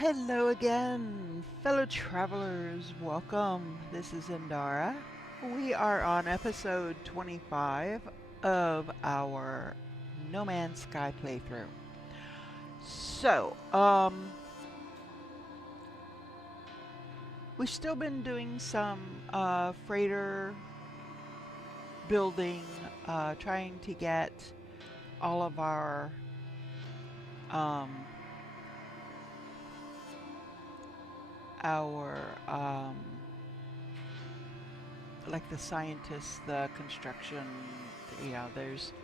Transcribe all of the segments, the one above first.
Hello again, fellow travelers. Welcome. This is Indara. We are on episode 25 of our No Man's Sky playthrough. So, we've still been doing some freighter building, trying to get all of um, our like the scientists, the construction, there's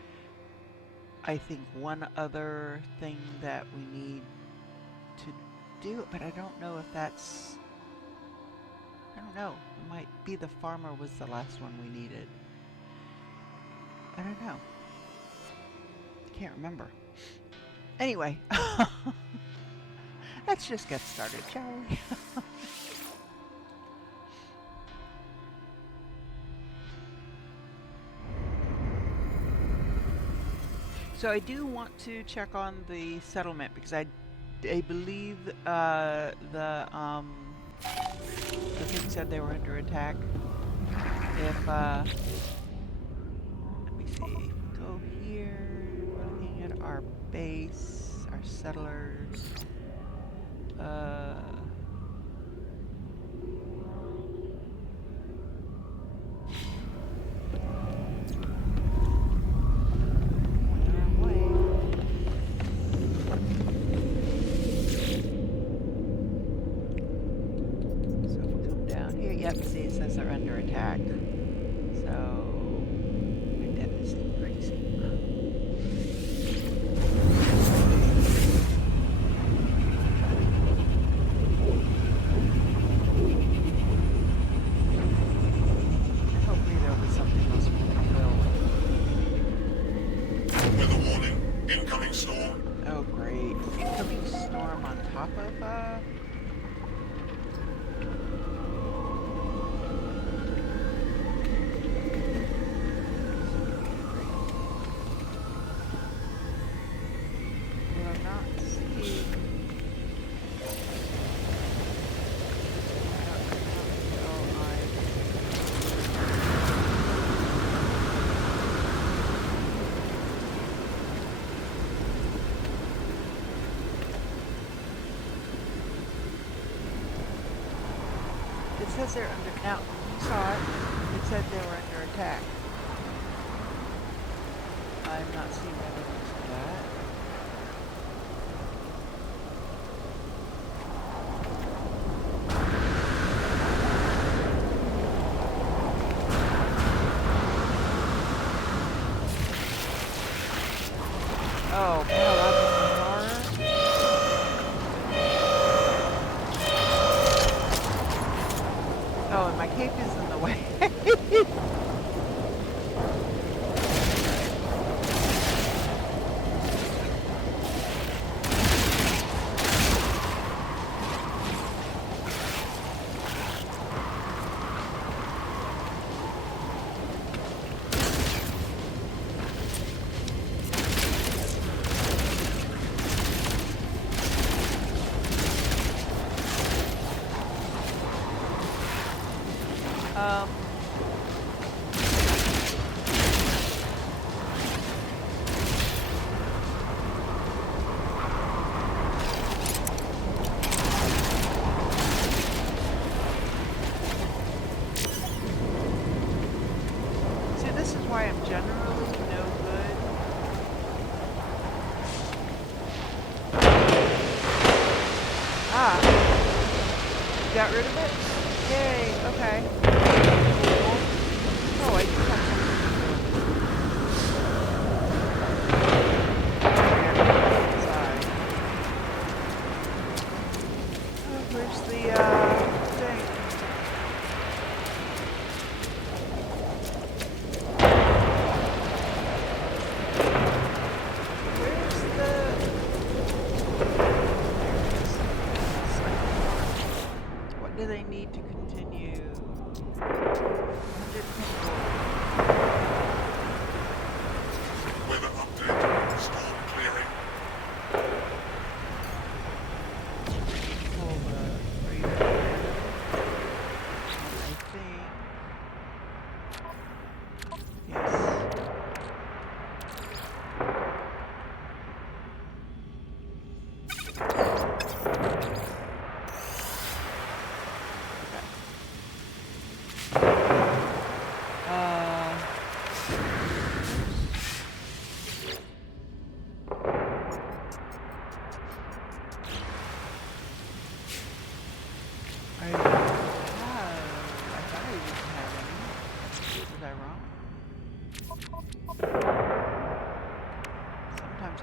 I think one other thing that we need to do, but I don't know if that's, I don't know, it might be the farmer was the last one we needed. I don't know. Can't remember. Anyway, let's just get started, shall we? So I do want to check on the settlement because I believe the thing said they were under attack. If let me see, go here. We're looking at our base, our settlers. Yep, see, it says they're under attack. So, my death is increasing. Hopefully there'll be something else we can build. Weather warning, incoming storm. Oh, great. Incoming storm on top of, it says they're under, now, you saw it, it said they were under attack. I'm not seeing evidence of that. Oh, no, that's a horror. Oh, and my cape is in the way. See, this is why I'm generally no good. Ah, you got rid of it? Yay, okay. Cool. Oh, I do have something inside. Oh, where's the, thing?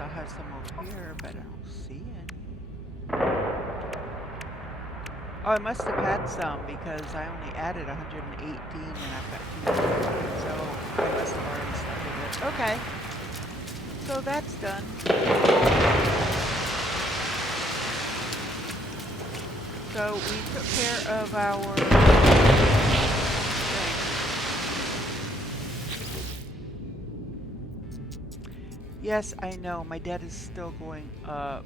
I'll have some over here, but I don't see any. Oh, I must have had some because I only added 118 and I've got 200. So I must have already started it. Okay. So that's done. So we took care of our thing. Yes, I know. My debt is still going up.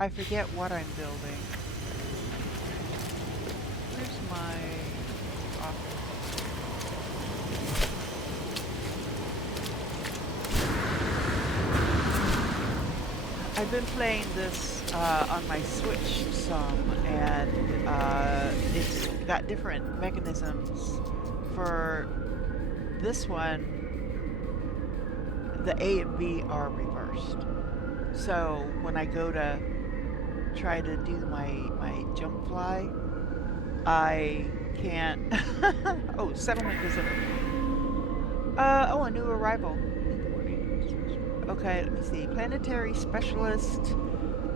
I forget what I'm building. Where's my office? I've been playing this on my Switch some, and it's got different mechanisms. For this one, the A and B are reversed. So when I go to try to do my jump fly, I can't. Oh, settlement visitor. Oh, a new arrival. Okay, let me see. Planetary specialist.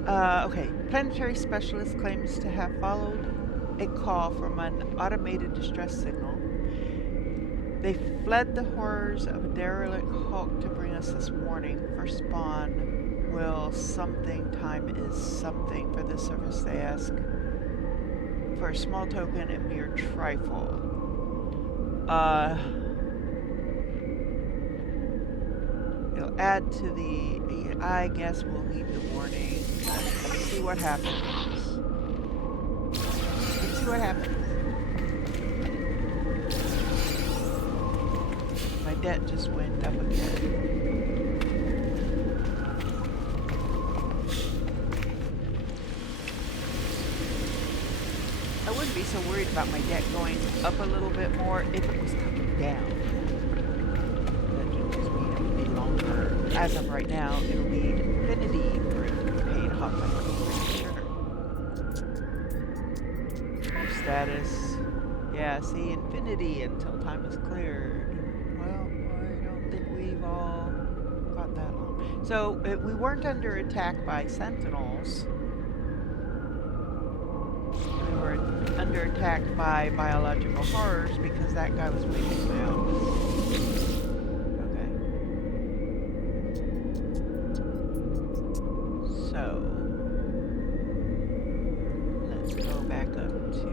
Okay, planetary specialist claims to have followed a call from an automated distress signal. They fled the horrors of a derelict hulk to bring us this warning. First spawn. Will something time is something for this service, they ask. For a small token, a mere trifle. It'll add to the... I guess we'll need the warning. Let's see what happens. Let's see what happens. My debt just went up again. I wouldn't be so worried about my debt going up a little bit more if it was coming down. That just means it would be longer. As of right now, it'll need infinity for it to be paid off. I'm pretty sure. Status. Yeah, see, infinity until time is cleared. Well, I don't think we've all got that long. So, we weren't under attack by sentinels. We were under attack by biological horrors because that guy was making out. Okay. So, let's go back up to...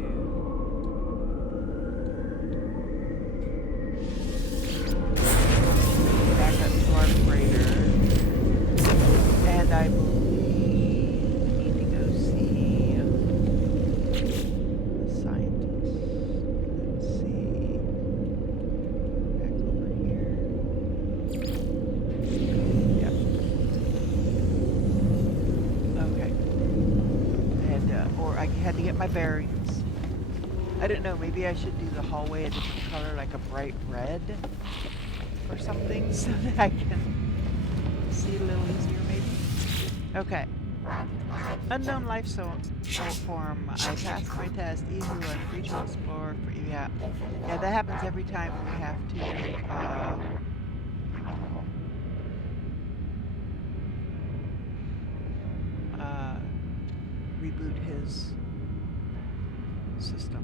back up to our freighter. And I need to go see... the scientist. Let's see. Back over here. Yep. Okay. I had to get my bearings. I don't know, maybe I should do the hallway a different color, like a bright red or something, so that I can see a little easier maybe. Okay. Unknown life form. I passed my test. Easy one. Free to explore. Yeah, that happens every time we have to reboot his system.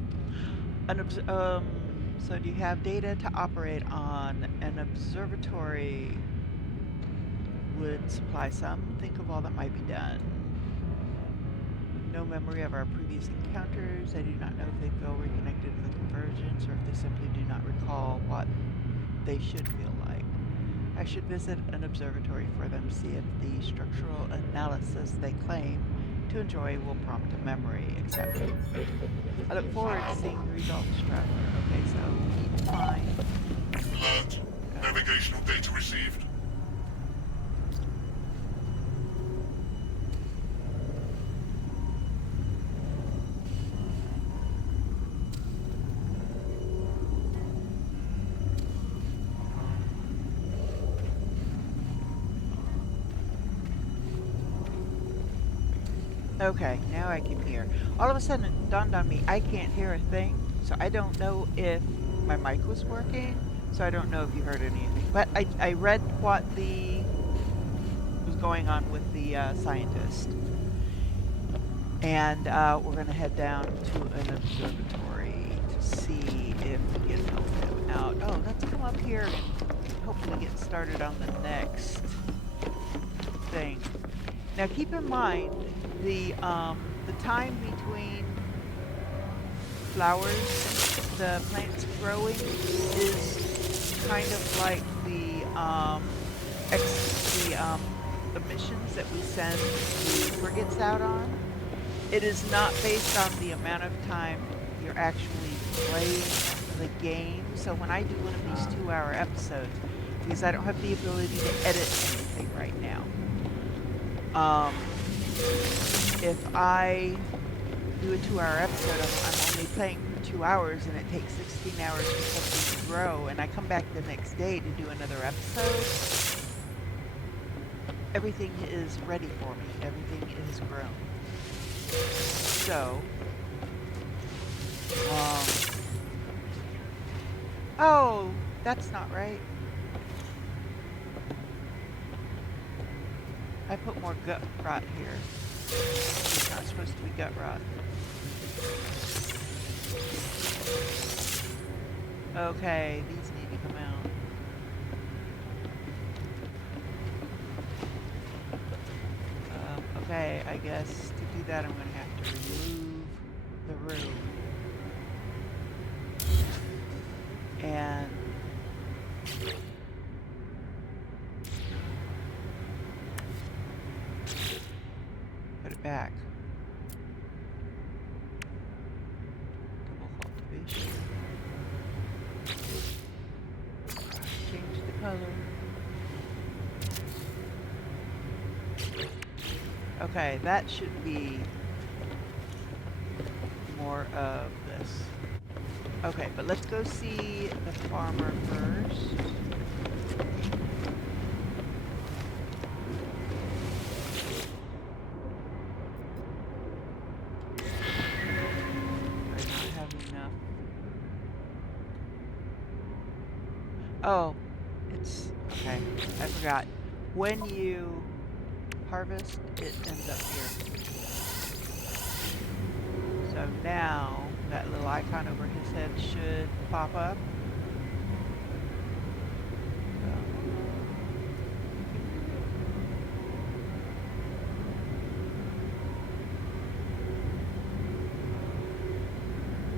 So do you have data to operate on? An observatory would supply some. Think of all that might be done. No memory of our previous encounters. I do not know if they feel reconnected to the convergence or if they simply do not recall what they should feel like. I should visit an observatory for them, see if the structural analysis they claim to enjoy will prompt a memory. Accepted. I look forward to seeing the results, Traveler. Okay, so fine. Alert. Navigational data received. Okay, now I can hear. All of a sudden it dawned on me I can't hear a thing, so I don't know if my mic was working, so I don't know if you heard anything. But I read what was going on with the scientist. And we're going to head down to an observatory to see if we can help him out. Oh, let's come up here and hopefully get started on the next thing. Now keep in mind the time between flowers, the plants growing, is kind of like the missions that we send the frigates out on. It is not based on the amount of time you're actually playing the game. So when I do one of these 2-hour episodes, because I don't have the ability to edit anything right now, if I do a 2-hour episode, I'm only playing for 2 hours, and it takes 16 hours for something to grow, and I come back the next day to do another episode, everything is ready for me. Everything is grown. So, oh, that's not right. I put more gut rot here. It's not supposed to be gut rot. Okay, these need to come out. Okay, I guess to do that I'm going to have to remove the room. And put it back. Double cultivation. Change the color. Okay, that should be more of this. Okay, but let's go see the farmer first. I not have enough. Oh, it's okay. I forgot. When you harvest, it ends up here. So now that little icon over his head should pop up.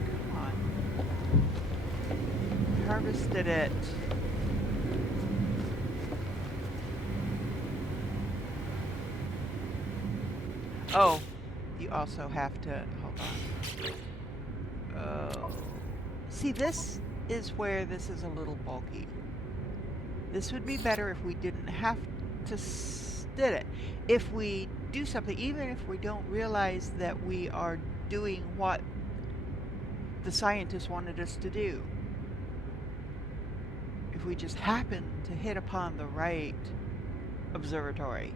Come on. Harvested it. Oh, you also have to, hold on. Oh. See, this is where this is a little bulky. This would be better if we didn't have to did it. If we do something, even if we don't realize that we are doing what the scientists wanted us to do. If we just happen to hit upon the right observatory,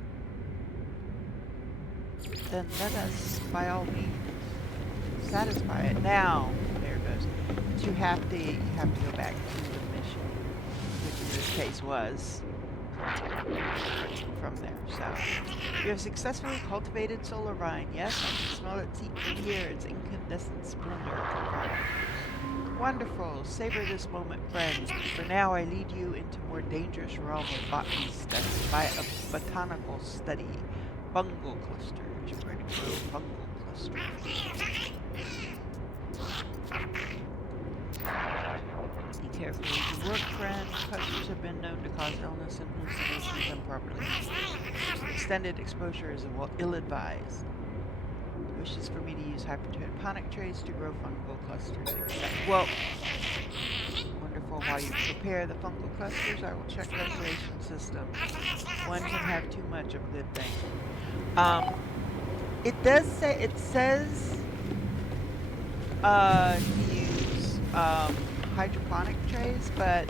then let us, by all means, satisfy it. Now, there it goes. But you have to go back to the mission, which in this case was from there. So, you have successfully cultivated solar vine. Yes, I can smell its heat from here. Its incandescent splendor. Wonderful. Savor this moment, friends. For now, I lead you into more dangerous realm of botany study by a botanical study. Fungal clusters. Where to grow fungal clusters. Be careful with your work, friend. Clusters have been known to cause illness and hallucinations improperly. Extended exposure is ill-advised. Wishes for me to use hydroponic trays to grow fungal clusters. Well, wonderful. While you prepare the fungal clusters, I will check ventilation system. One can have too much of a good thing. It does say, it says to use hydroponic trays, but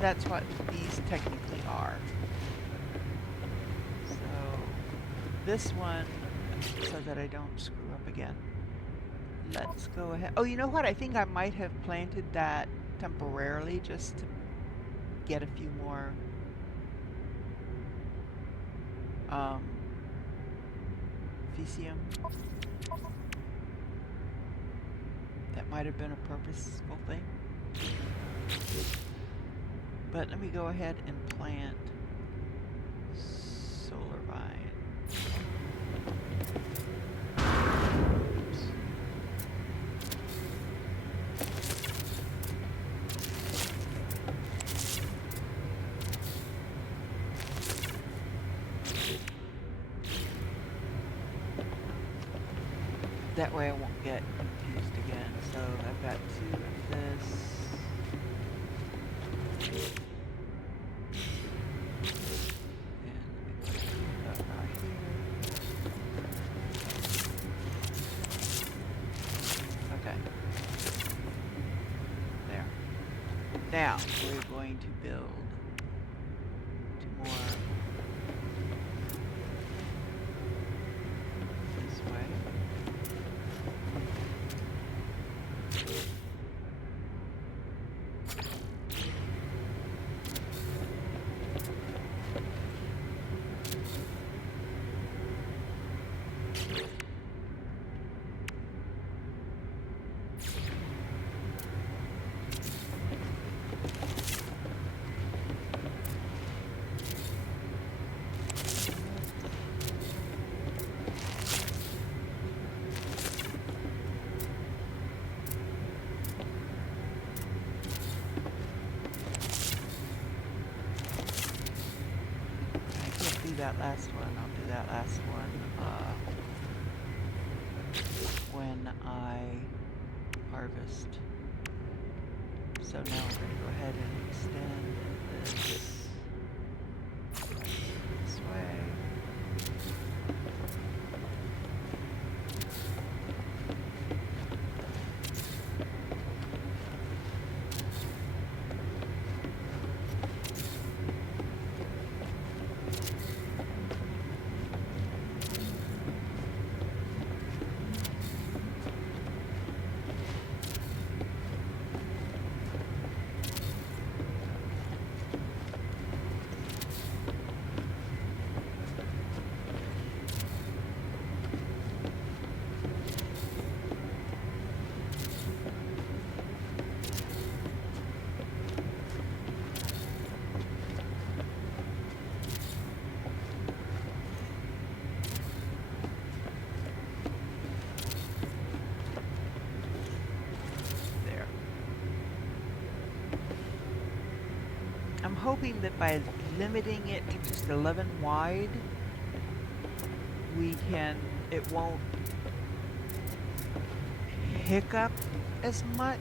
that's what these technically are. So this one so that I don't screw up again. Let's go ahead. Oh, you know what? I think I might have planted that temporarily just to get a few more Fecium. That might have been a purposeful thing. But let me go ahead and plant solar vine. Oops. That way I won't get confused again. So I've got 2 of this. Now, we're going to build 2 more this way. That last one, I'll do that last one when I harvest. So now we're going to go ahead and extend this way. I'm hoping that by limiting it to just 11 wide, it won't hiccup as much.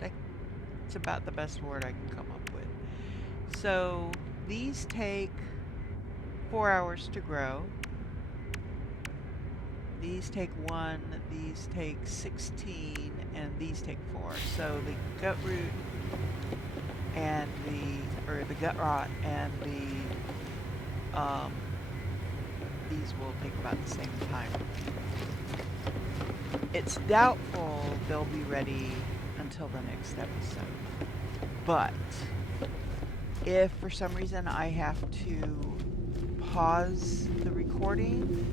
That's about the best word I can come up with. So these take 4 hours to grow. These take 1, these take 16, and these take 4. So the gut root and the gut rot and these will take about the same time. It's doubtful they'll be ready until the next episode. But if for some reason I have to pause the recording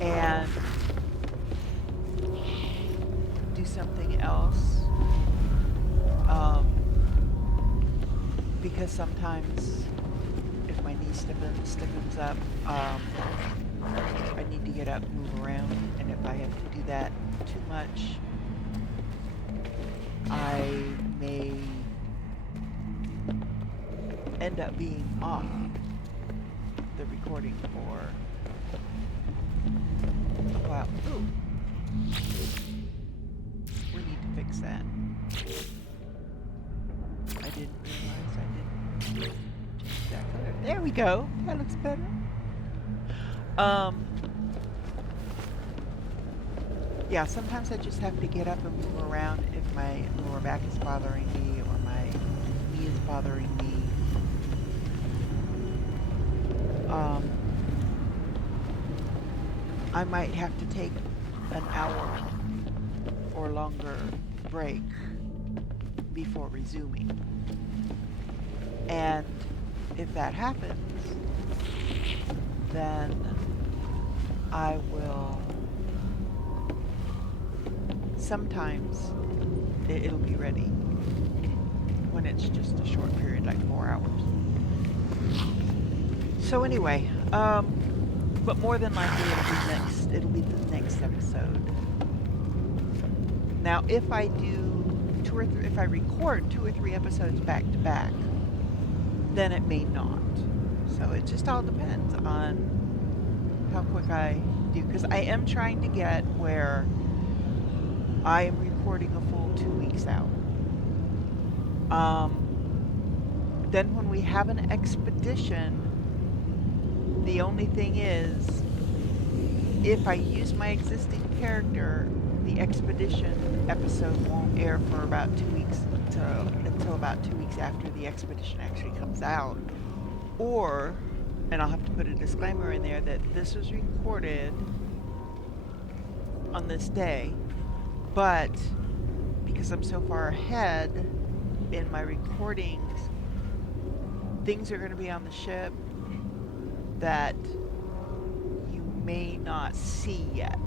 and do something else, because sometimes if my knee stiffens up, I need to get up and move around, and if I have to do that too much, I may end up being off the recording for a while. Ooh. We need to fix that. I didn't realize I didn't change that color. There we go. That looks better. Yeah, sometimes I just have to get up and move around if my lower back is bothering me or my knee is bothering me. I might have to take an hour or longer break before resuming. And if that happens, then I will, sometimes it'll be ready when it's just a short period, like 4 hours. So anyway, but more than likely it'll be the next episode. Now, if I do if I record 2 or 3 episodes back to back, then it may not. So it just all depends on how quick I do, because I am trying to get where I am recording a full 2 weeks out. Then when we have an expedition, the only thing is, if I use my existing character, the expedition episode won't air for about 2 weeks until about 2 weeks after the expedition actually comes out. Or, and I'll have to put a disclaimer in there that this was recorded on this day, but because I'm so far ahead in my recordings, things are going to be on the ship that you may not see yet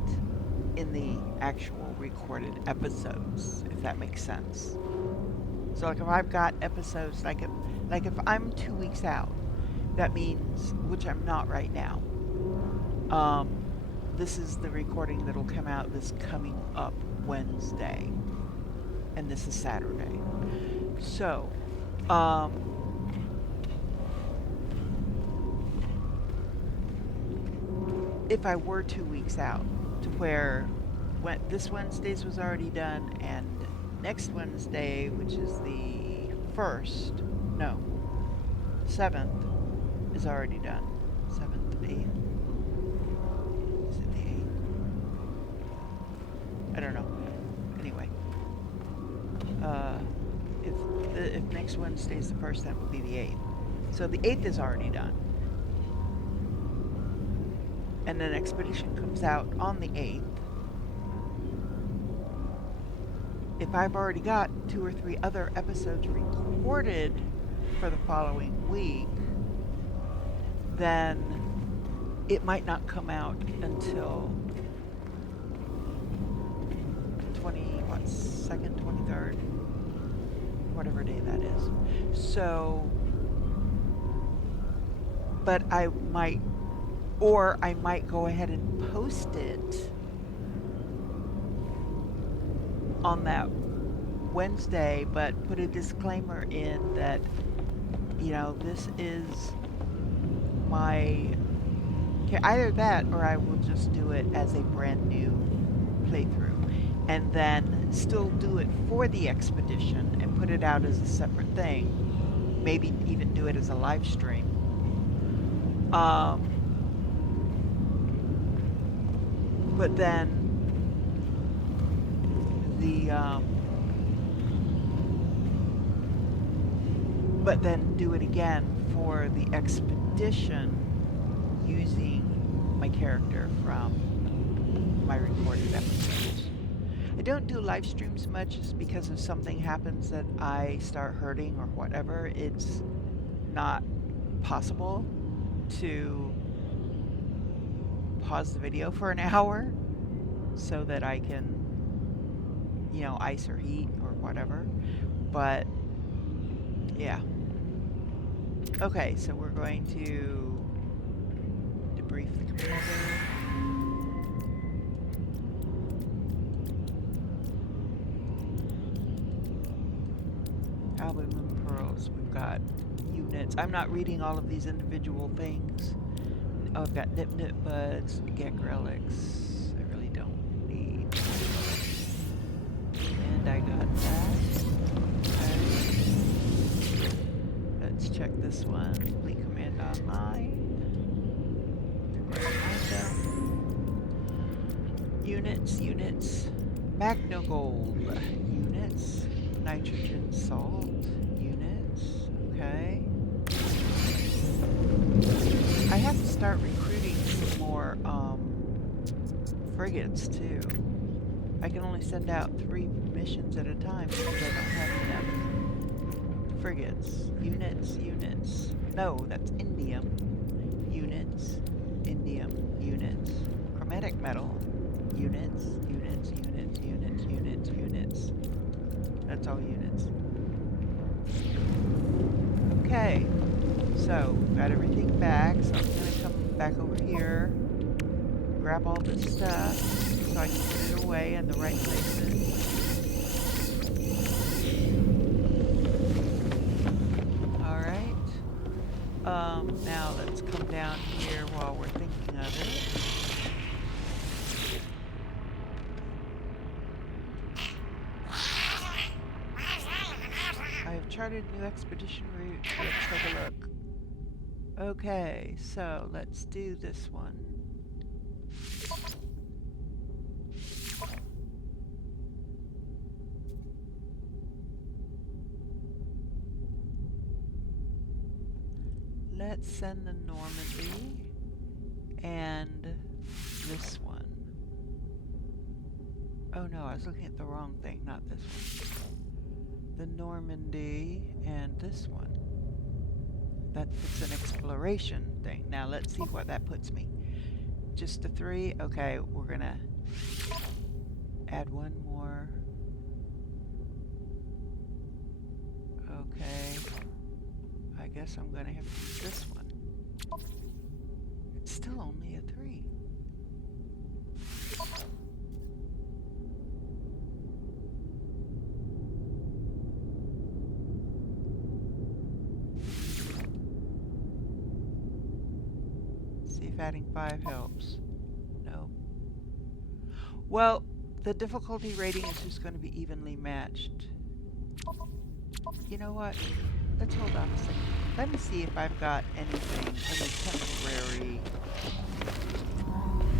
in the actual recorded episodes, if that makes sense. So like if I've got episodes, like if I'm 2 weeks out, that means, which I'm not right now, this is the recording that'll come out this coming up Wednesday, and this is Saturday. So if I were 2 weeks out, to where this Wednesday's was already done, and next Wednesday, which is the 7th, is already done. 7th, 8th. Is it the 8th? I don't know. Anyway. If next Wednesday is the 1st, that would be the 8th. So the 8th is already done. And then Expedition comes out on the 8th. If I've already got 2 or 3 other episodes recorded for the following week, then it might not come out until 2nd, 23rd, whatever day that is. So, but I might go ahead and post it on that Wednesday, but put a disclaimer in that, this is either that, or I will just do it as a brand new playthrough, and then still do it for the expedition and put it out as a separate thing. Maybe even do it as a live stream. But then do it again for the expedition using my character from my recorded episodes. I don't do live streams much just because if something happens that I start hurting or whatever, it's not possible to pause the video for an hour so that I can, ice or heat or whatever. But yeah. Okay, so we're going to debrief the commander. Album and pearls. We've got units. I'm not reading all of these individual things. Oh, I've got nip buds, get relics. I really don't need. And I got that. Okay. Let's check this one. Fleet Command Online. Units. Magnogold units. Nitrogen salt units. Okay. I have to start recruiting some more frigates too. I can only send out 3 missions at a time because I don't have enough frigates. Units. No, that's indium. Units. Indium. Units. Chromatic metal. Units. That's all units. Okay. So, got everything back. So I'm going to come back over here. Grab all this stuff so I can put it away in the right places. Alright. Now let's come down here while we're thinking of it. I have charted new expedition route. Let's take a look. Okay, so let's do this one. Let's send the Normandy and this one. Oh no, I was looking at the wrong thing, not this one. The Normandy and this one. That's an exploration thing. Now let's see what that puts me. Just a 3. Okay, we're gonna add one more. Okay. I guess I'm gonna have to use this one. It's still only a 3. See if adding 5 helps. No. Well, the difficulty rating is just going to be evenly matched. You know what? Let's hold on a second. Let me see if I've got anything, any temporary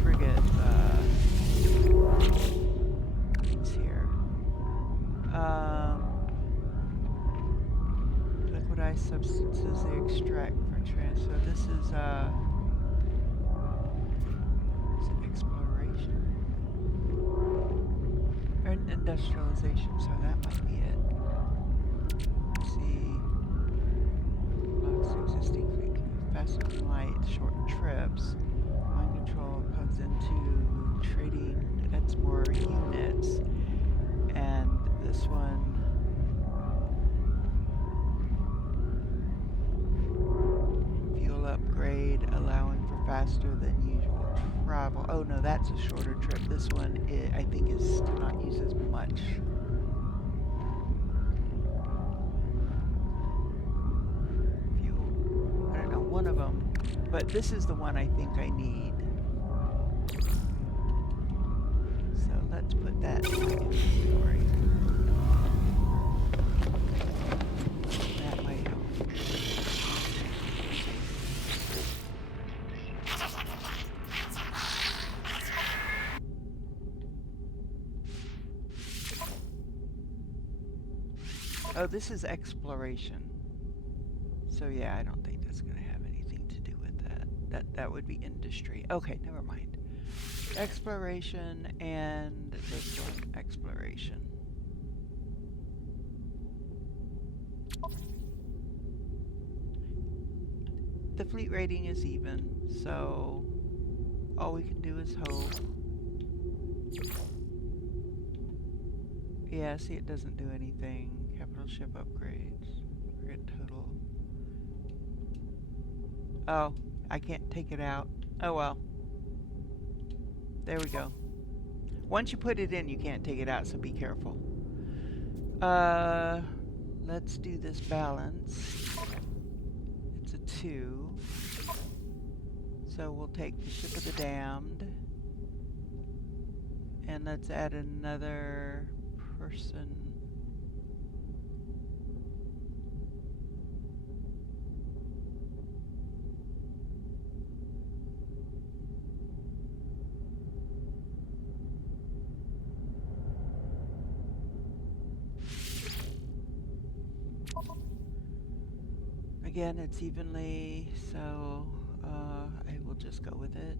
frigate things here. Liquidized substances they extract for transfer. This is exploration or industrialization, so that might be it. Let's see. Blocks existing fleet, faster than light, short trips. Mind control plugs into trading, that's more units. And this one, fuel upgrade, allowing for faster than usual travel. Oh no, that's a shorter trip. This one, I think, is to not use as much. Fuel. I don't know, one of them. But this is the one I think I need. So let's put that in my inventory. That might help. Oh, this is exploration. So yeah, I don't think that's going to have anything to do with that. That would be industry. Okay, never mind. Exploration and this one, exploration. The fleet rating is even, so all we can do is hope. Yeah, see, it doesn't do anything. Capital ship upgrades. Forget total. Oh, I can't take it out. Oh well. There we go. Once you put it in, you can't take it out, so be careful. Let's do this balance. It's a 2. So we'll take the Ship of the Damned. And let's add another person. Again, it's evenly, so I will just go with it.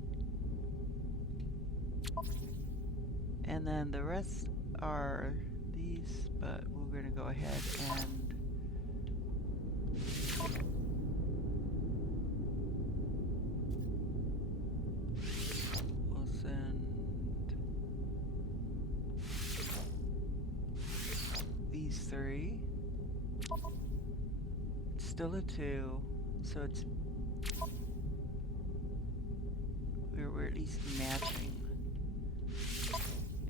And then the rest are these, but we're going to go ahead and we'll send these 3. It's still a 2, so it's we're at least matching.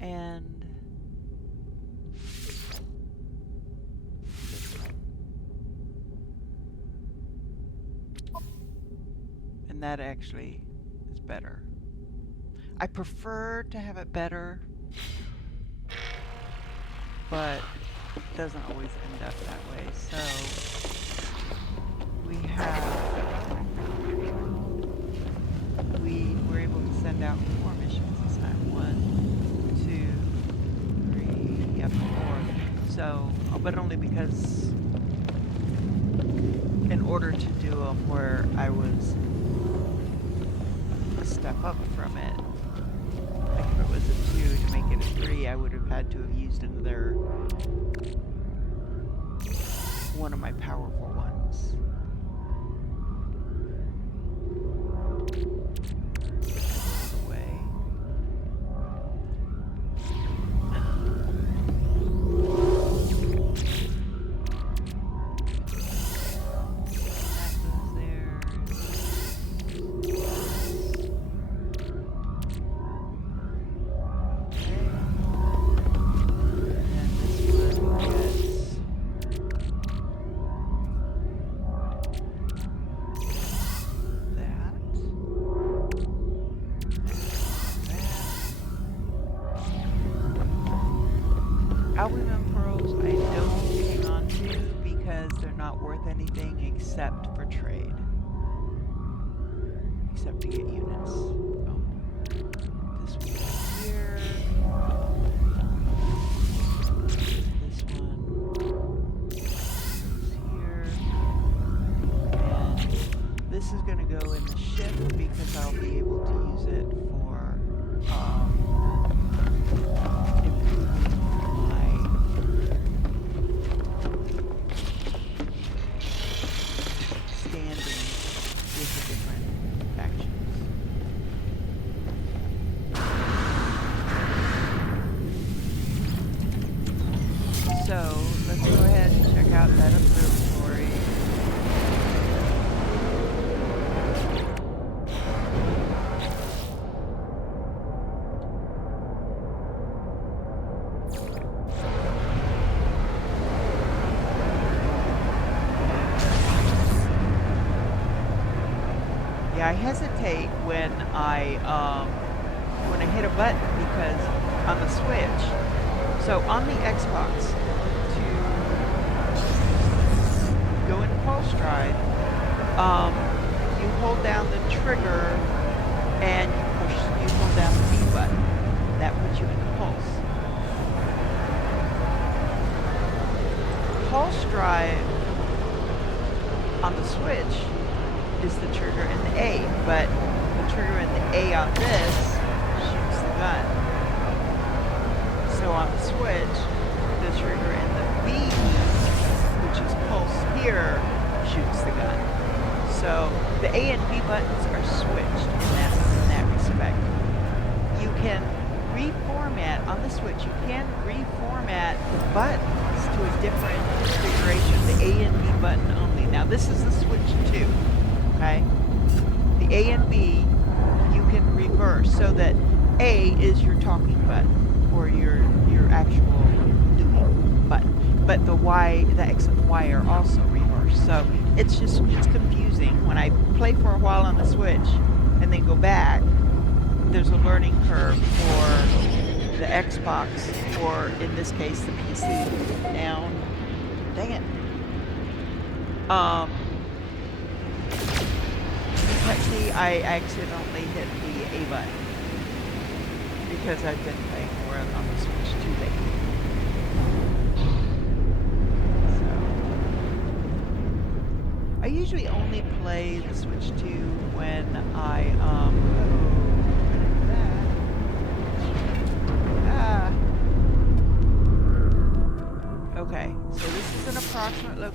And that actually is better. I prefer to have it better, but it doesn't always end up that way. So we were able to send out 4 missions this time. 1, 2, 3, yep, 4. So, but only because in order to do them where I was a step up from it, like if it was a 2 to make it a 3, I would have had to have used another one of my powerful ones. Albumen pearls I don't hang on to because they're not worth anything except for trade. Except to get units. Oh. This one here. This one is here. And this is going to go in the ship because I'll be able to use it for so let's go ahead and check out that observatory. Yeah, I hesitate when I hit a button because on the Switch. So on the Xbox, to go into pulse drive, you hold down the trigger and you hold down the B button. That puts you into pulse. Pulse drive on the Switch is the trigger and the A, but the trigger and the A on this shoots the gun. So on the Switch, the trigger and the B, which is pulse here, shoots the gun. So the A and B buttons are switched in that respect. You can reformat on the Switch. You can reformat the buttons to a different configuration. The A and B button only. Now this is the Switch 2. Okay, the A and B you can reverse so that A is your talking button or your actual doing button, but the Y, the X and the Y are also reversed. So it's confusing. When I play for a while on the Switch and then go back, there's a learning curve for the Xbox or in this case the PC. Now, dang it. See, I accidentally hit the A button because I've been playing more on the Switch 2 lately. So, I usually only play the Switch 2 when I,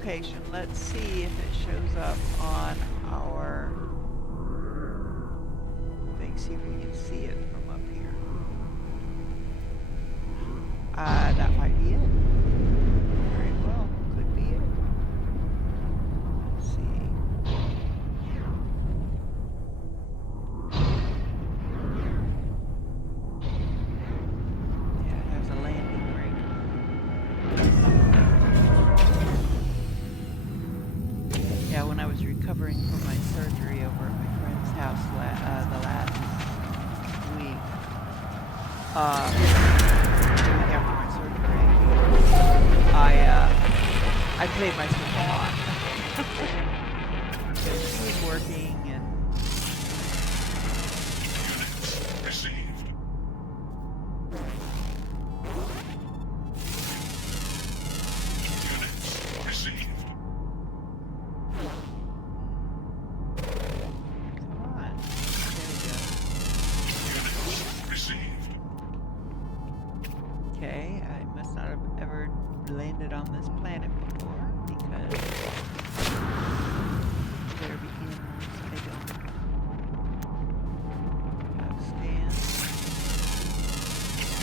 location. Let's see if it shows up on our thing. See if we can see it from up here. That might be it. Very well, could be it. Let's see. Yeah, there's a landing rig. Yeah, when I was recovering from my surgery over at my friend's house the last week, the week after my surgery, I played my Switch a lot. So she was working and Units received. Units received. come on. There Units received. we go. Okay, I must not have ever landed on this planet before because there begins I don't have scans.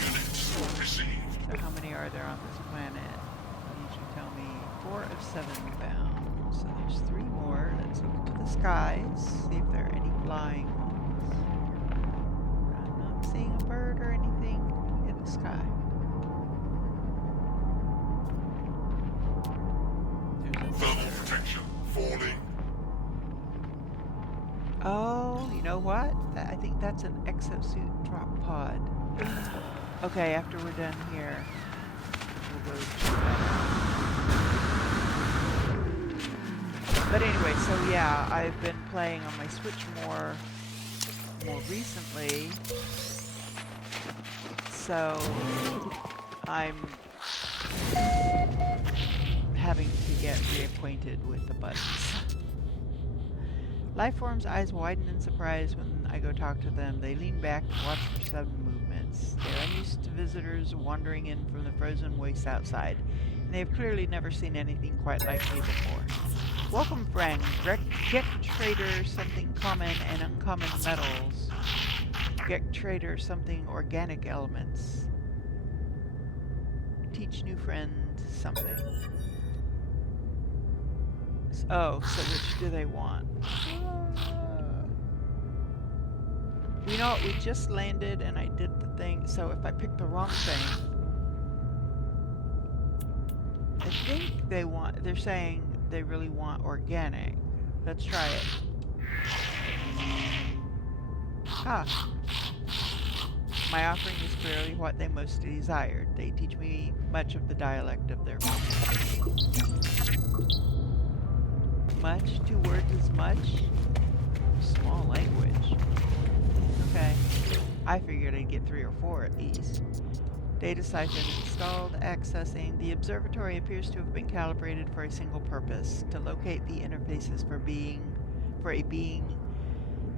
Units received. So how many are there on this planet? You should tell me 4 of 7 found. So there's 3 more. Let's look to the skies, see if there are any flying ones. I'm not seeing a bird or anything in the sky. There's a Thermal protection falling. Oh, you know what? I think that's an exosuit drop pod. Okay, after we're done here, we'll go check that out. But anyway, so yeah, I've been playing on my Switch more recently. So I'm having to get reacquainted with the buttons. Lifeform's eyes widen in surprise when I go talk to them. They lean back and watch for sudden movements. They're unused to visitors wandering in from the frozen waste outside, and they have clearly never seen anything quite like me before. Welcome, friend. Get Trader something common and uncommon metals. Get Trader something organic elements. Teach new friends something. Oh, so which do they want? You know what? We just landed and I did the thing. So if I pick the wrong thing, I think they're saying they really want organic. Let's try it. Ah. My offering is clearly what they most desired. They teach me much of the dialect of their people. Much? 2 words is much? Small language. Okay. I figured I'd get 3 or 4 at least. Data siphon installed, accessing. The observatory appears to have been calibrated for a single purpose, to locate the interfaces for a being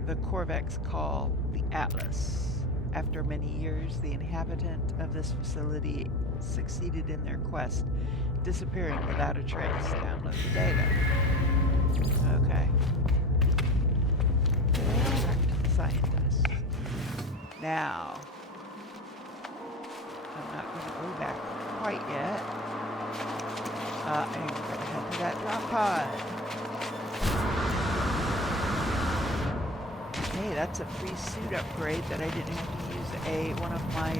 the Corvex call the Atlas. After many years, the inhabitant of this facility succeeded in their quest, disappearing without a trace. Download the data. Okay. Back to the scientist. Now, I'm not going to go back quite yet. I'm going to head to that drop pod. Hey, that's a free suit upgrade that I didn't have to use one of my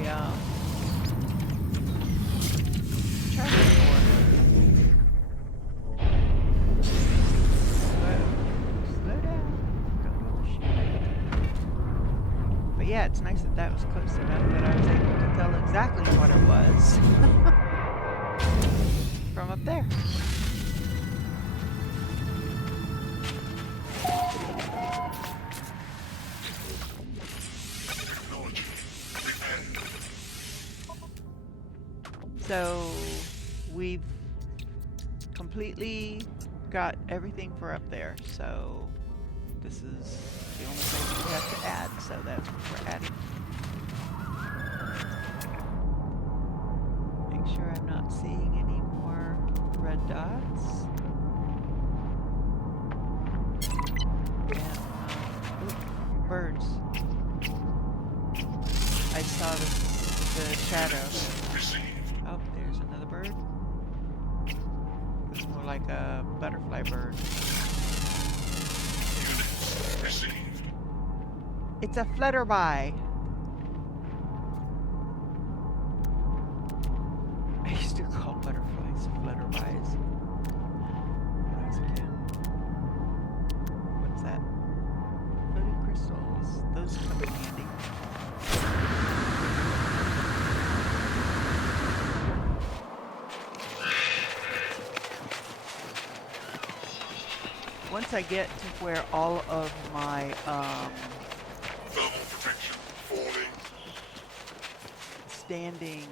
chargers for. Slow down. Don't overshoot. But yeah, it's nice that was close enough that I was able to tell exactly what it was from up there. So we've completely got everything for up there. So this is the only thing we have to add. So that's what we're adding. Make sure I'm not seeing any more red dots. I saw the shadow. Received. Oh, there's another bird. It's more like a butterfly bird. Units received. It's a flutterby. I used to call butterflies flutterbys when I was a kid. What's that? Floating crystals. Those come in handy. Once I get to where all of my Thermal protection falling. standing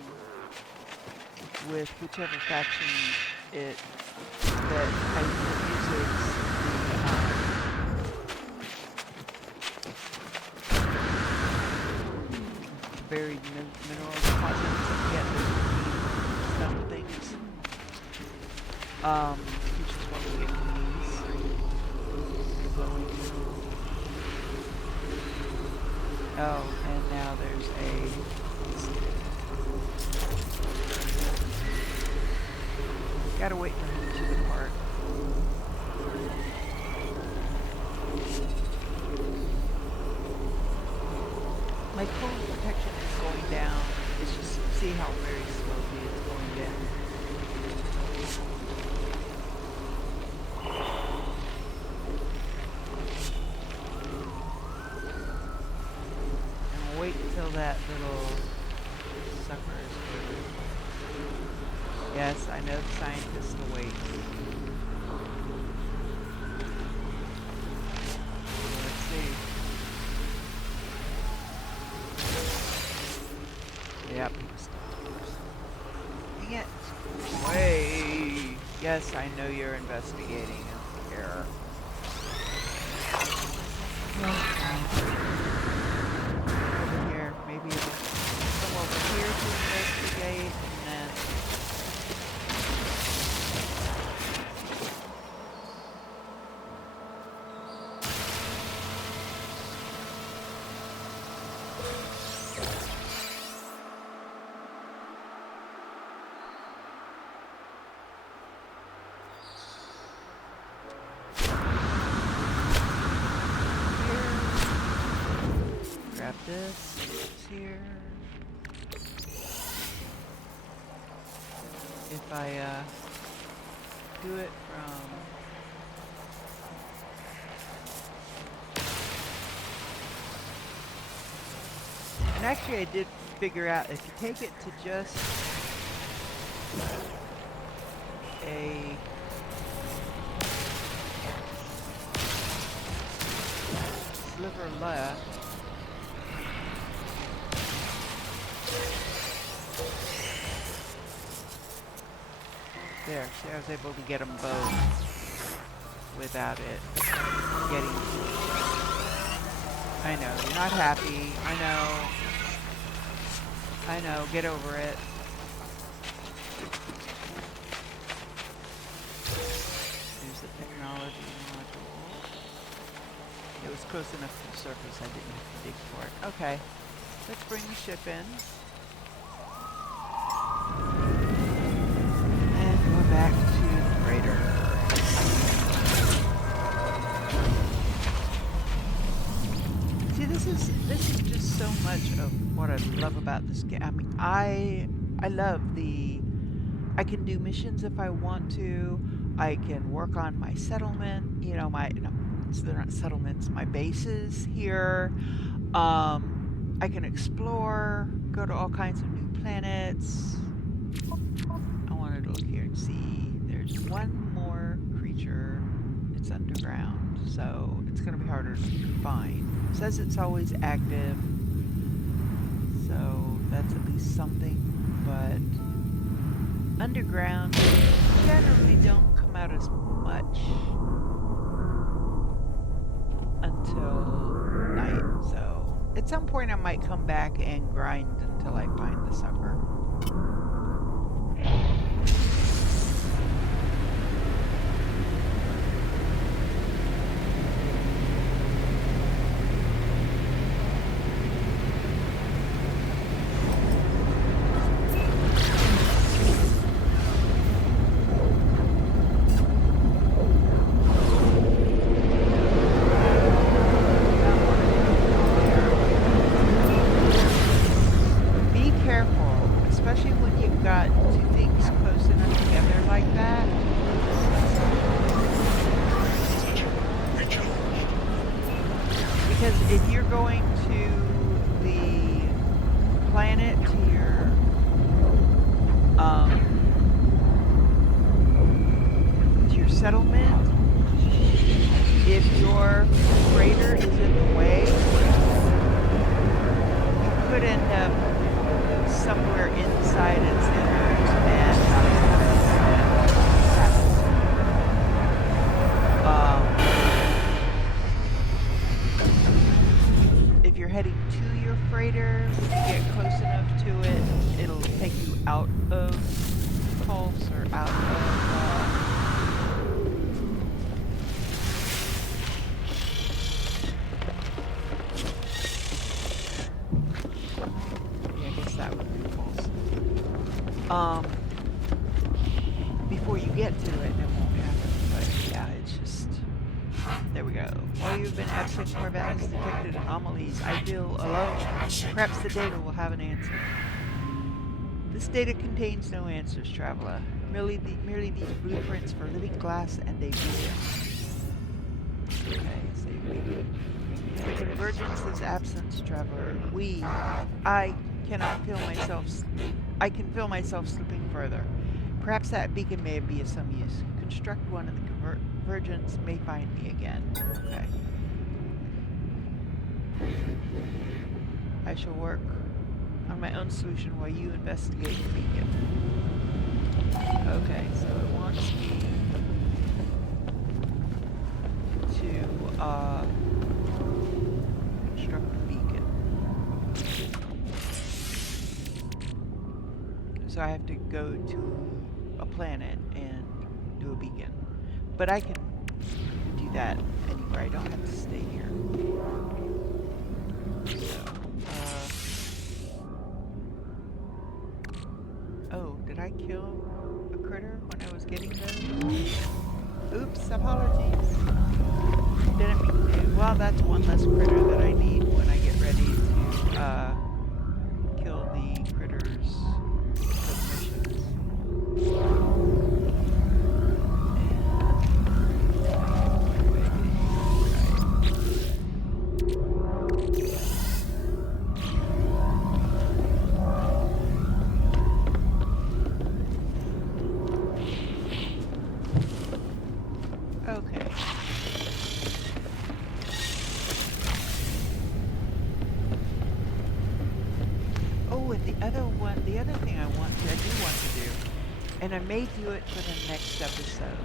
with whichever faction it that I uses the buried mineral deposits and get the stone things. Which is what we get from these. Glowing. Oh, and now there's a gotta wait for him to depart. My cold protection is going down. It's just see how very slowly it's going down. And we'll wait until that little sucker is through. Yes, I know the scientists will wait. Let's see. Yep. Dang it. Way. Yes, I know you're investigating. Error. Over here. Maybe it'll come over here to investigate and then grab this here. If I do it from and actually I did figure out if you take it to just a sliver left. There, see, I was able to get them both without it getting. I know, you're not happy. I know, get over it. There's the technology module. It was close enough to the surface, I didn't have to dig for it. Okay, let's bring the ship in. Back to the freighter. See, this is just so much of what I love about this game. I mean, I love I can do missions if I want to. I can work on my settlement. You know, they're not settlements. My bases here. I can explore, go to all kinds of new planets. Look here and see. There's one more creature. It's underground, so it's going to be harder to find. It says it's always active, so that's at least something. But underground generally don't come out as much until night. So at some point I might come back and grind until I find the sucker. could end up somewhere inside its innards and if you're heading to your freighter, when you get close enough to it, it'll take you out of pulse or out of yeah, I guess that would be pulse. Before you get to it, it won't happen. But yeah, it's just there we go. While you've been absent, Corvette has detected anomalies. I feel alone. Perhaps the data will have an answer. This data contains no answers, Traveler. Merely these blueprints for living glass and a beacon. Okay, save beacon. The convergence is absence, Traveler. I cannot feel myself. I can feel myself slipping further. Perhaps that beacon may be of some use. Construct one and the convergence may find me again. Okay. I shall work on my own solution while you investigate the beacon. Okay, so it wants me to construct the beacon. So I have to go to a planet and do a beacon. But I can do that anywhere. I don't have to stay here. Oh, did I kill a critter when I was getting those? Oops, apologies. Didn't mean to. Well, that's one less critter that I need when I get ready to kill the critters for the missions. Okay. Oh, and the other thing I do want to do, and I may do it for the next episode.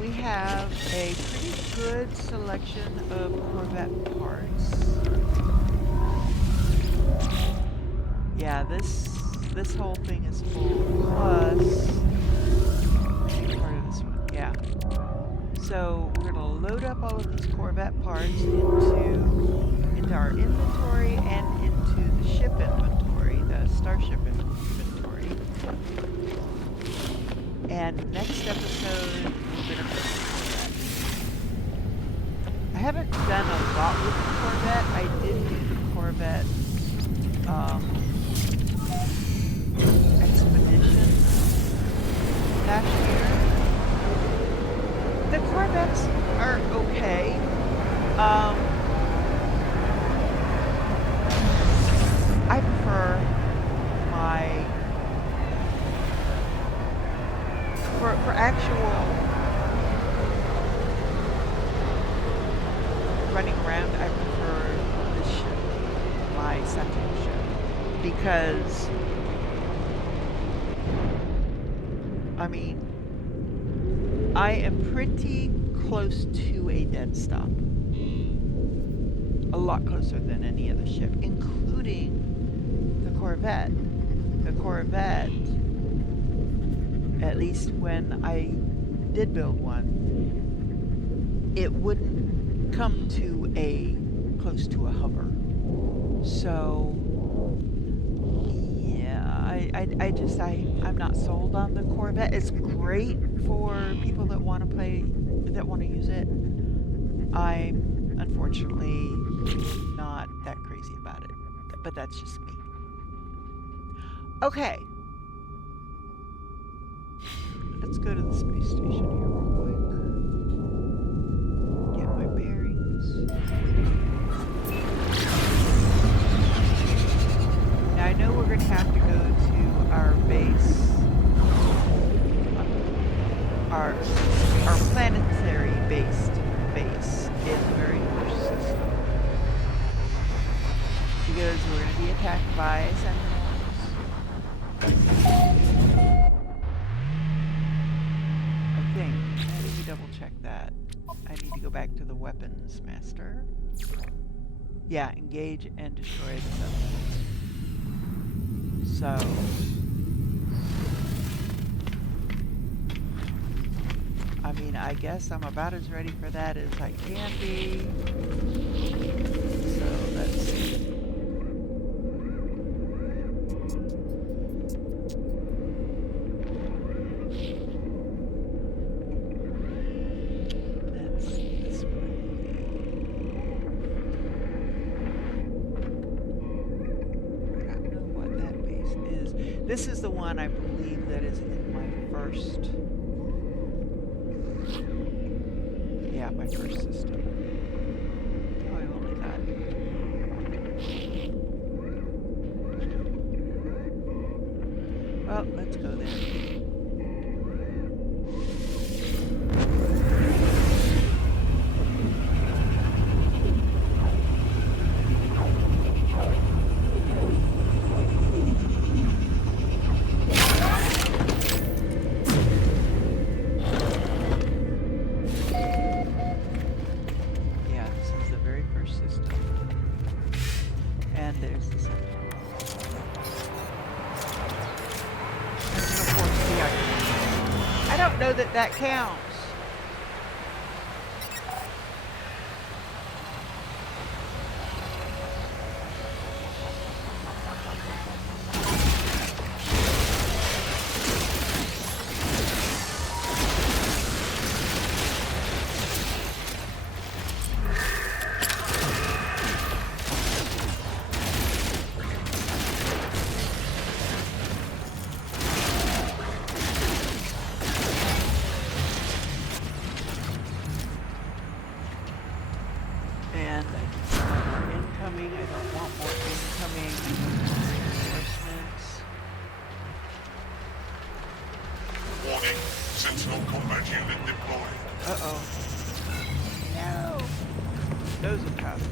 We have a pretty good selection of Corvette parts. Yeah, this whole thing is full. Plus, part of this one. Yeah. So we're gonna load up all of these Corvette parts into our inventory and into the ship inventory, the Starship inventory. And next episode we're gonna put the Corvette. I haven't done a lot with the Corvette. I did do the Corvette expedition last year. The Corvettes are okay. I prefer for actual running around, I prefer this ship, my second ship, because I mean, I am pretty close to a dead stop. A lot closer than any other ship, including the Corvette. The Corvette, at least when I did build one, it wouldn't come to close to a hover. So, yeah, I'm not sold on the Corvette. It's great for people that want to use it. I'm unfortunately not that crazy about it, but that's just me. Okay. Let's go to the space station here real quick. Get my bearings. Now I know we're going to have to go to our base. Our planetary based base in the very first system. because we're going to be attacked by sentinels. I think. Let me double check that. I need to go back to the weapons master. Yeah, engage and destroy the sentinels. So... I mean, I guess I'm about as ready for that as I can be. So let's see. That's this way. I don't know what that base is. This is the one I believe that is in my first... Yeah, my first system. Oh, I've only got... Well, let's go there. That counts. Sentinel combat unit deployed. Uh-oh. No! Those are tough.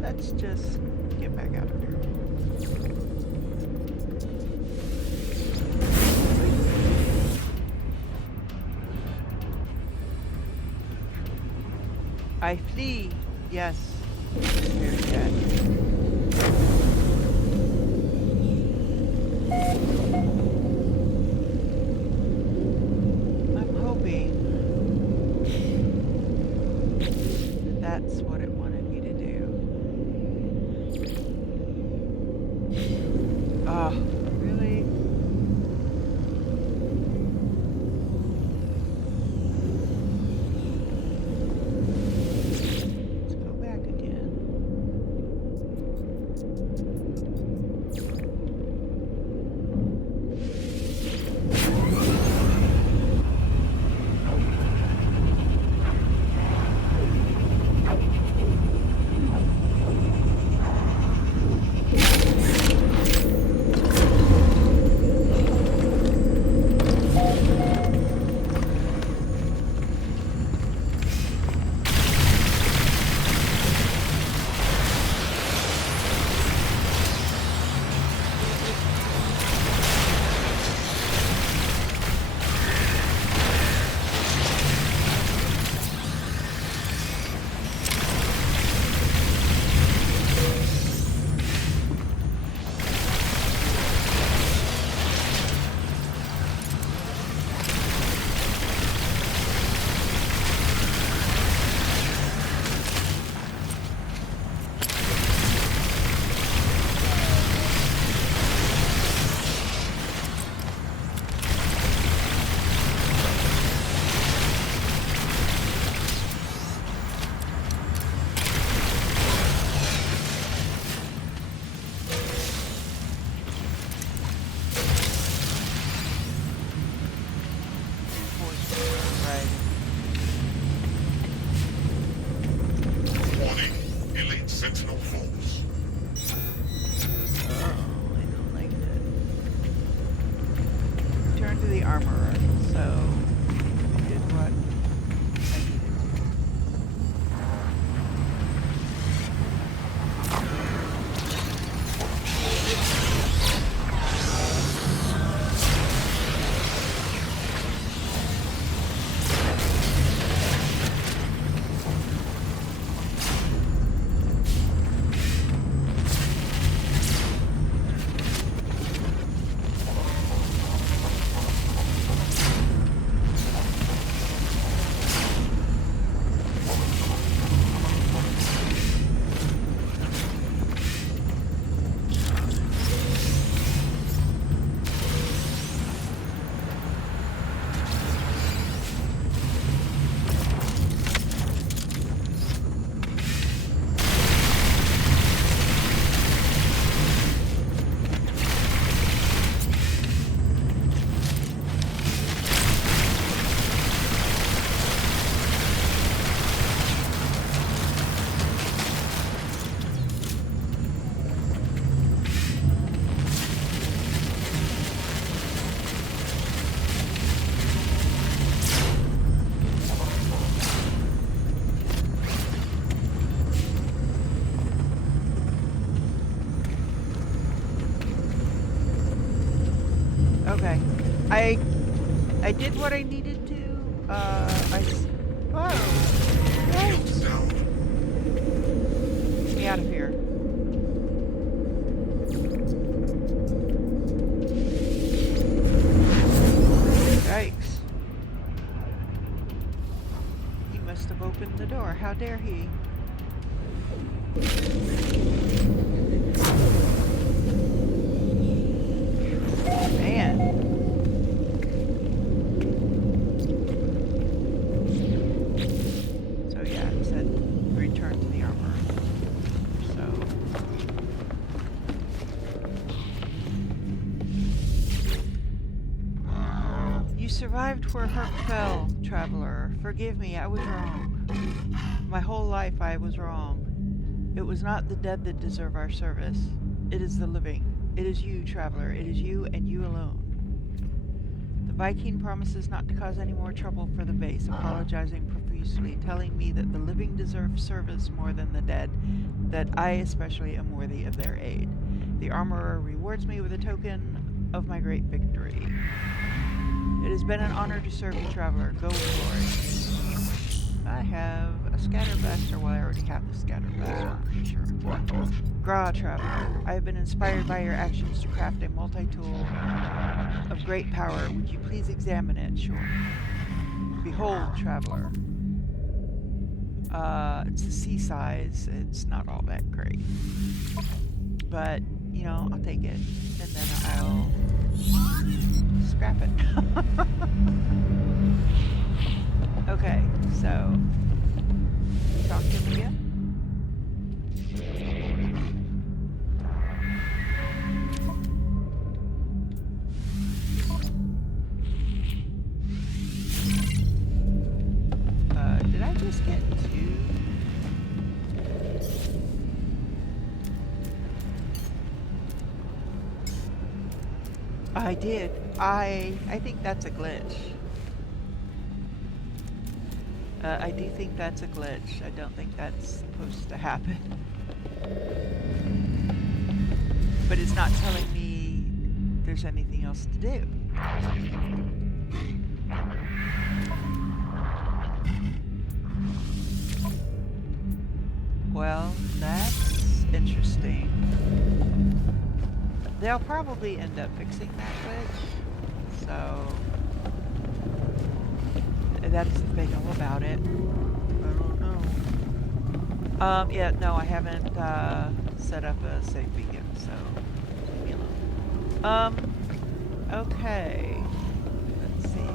Let's just get back out of here. I flee. Yes. Very good. That's what it wanted me to do. Oh, really? Let's go back again. Sentinel force. Oh, I don't like that. Turn to the armorer. So, we did what I needed. I did what I needed to. Whoa! Yikes! Get me out of here. Yikes! He must have opened the door. How dare he? Man. So yeah, it said return to the armor. So you survived where Herc fell, traveler. Forgive me, I was wrong. My whole life I was wrong. It was not the dead that deserve our service. It is the living. It is you, traveler. It is you and you alone. The Viking promises not to cause any more trouble for the base, apologizing profusely, telling me that the living deserve service more than the dead, that I especially am worthy of their aid. The armorer rewards me with a token of my great victory. It has been an honor to serve you, traveler. Go with glory. I have a scatter blaster. Well, I already have the scatter blaster, I'm pretty sure. Gra, traveler. I have been inspired by your actions to craft a multi-tool of great power. Would you please examine it? Sure. Behold, traveler. It's a C size. It's not all that great. But, you know, I'll take it. And then I'll scrap it. Okay, so talk to him again. Did I just get two? I did. I think that's a glitch. I do think that's a glitch. I don't think that's supposed to happen. But it's not telling me there's anything else to do. Well, that's interesting. They'll probably end up fixing that glitch. So that is if they know about it. I don't know. Yeah, no, I haven't set up a save beacon, so leave me alone. Okay. Let's see.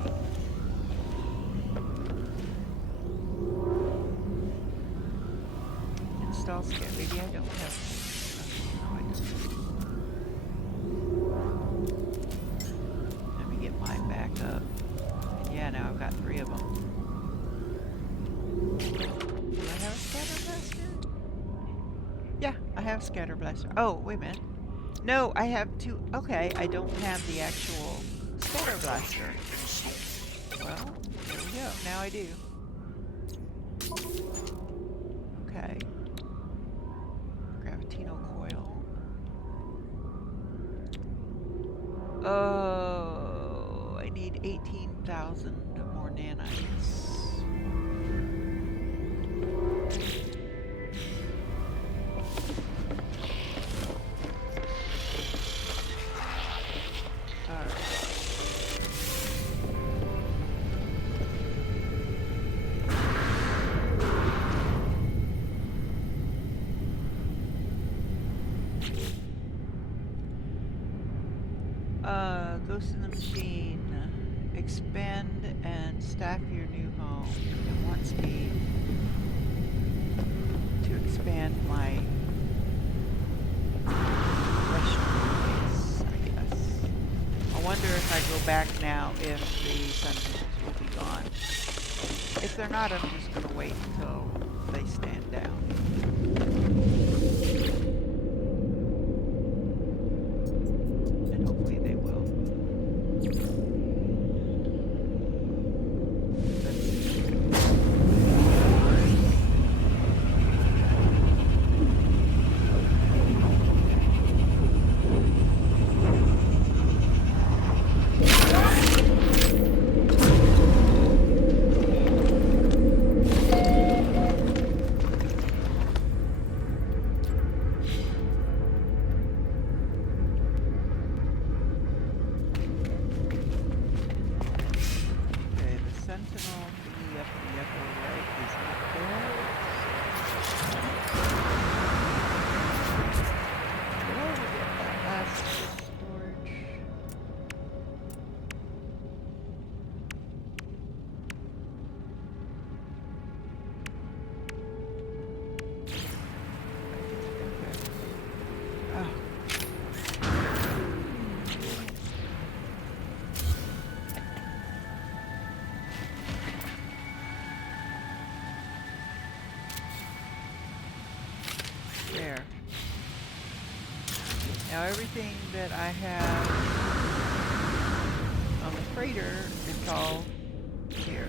Install scan. Maybe I don't have. No, I don't. Let me get mine back up. Yeah, now I've got 3 of them. Do I have a scatter blaster? Yeah, I have a scatter blaster. Oh, wait a minute. No, I have 2. Okay, I don't have the actual scatter blaster. Well, there we go. Now I do. Okay. Gravitino coil. Oh, I need 18,000 more nanites. Ghost in the Machine. Expand and staff your new home. It wants me to expand my restaurant base, I guess. I wonder if I go back now if the sentinels will be gone. If they're not, I'm just going to wait until they stand down. And hopefully they will. Now everything that I have on the freighter is all here.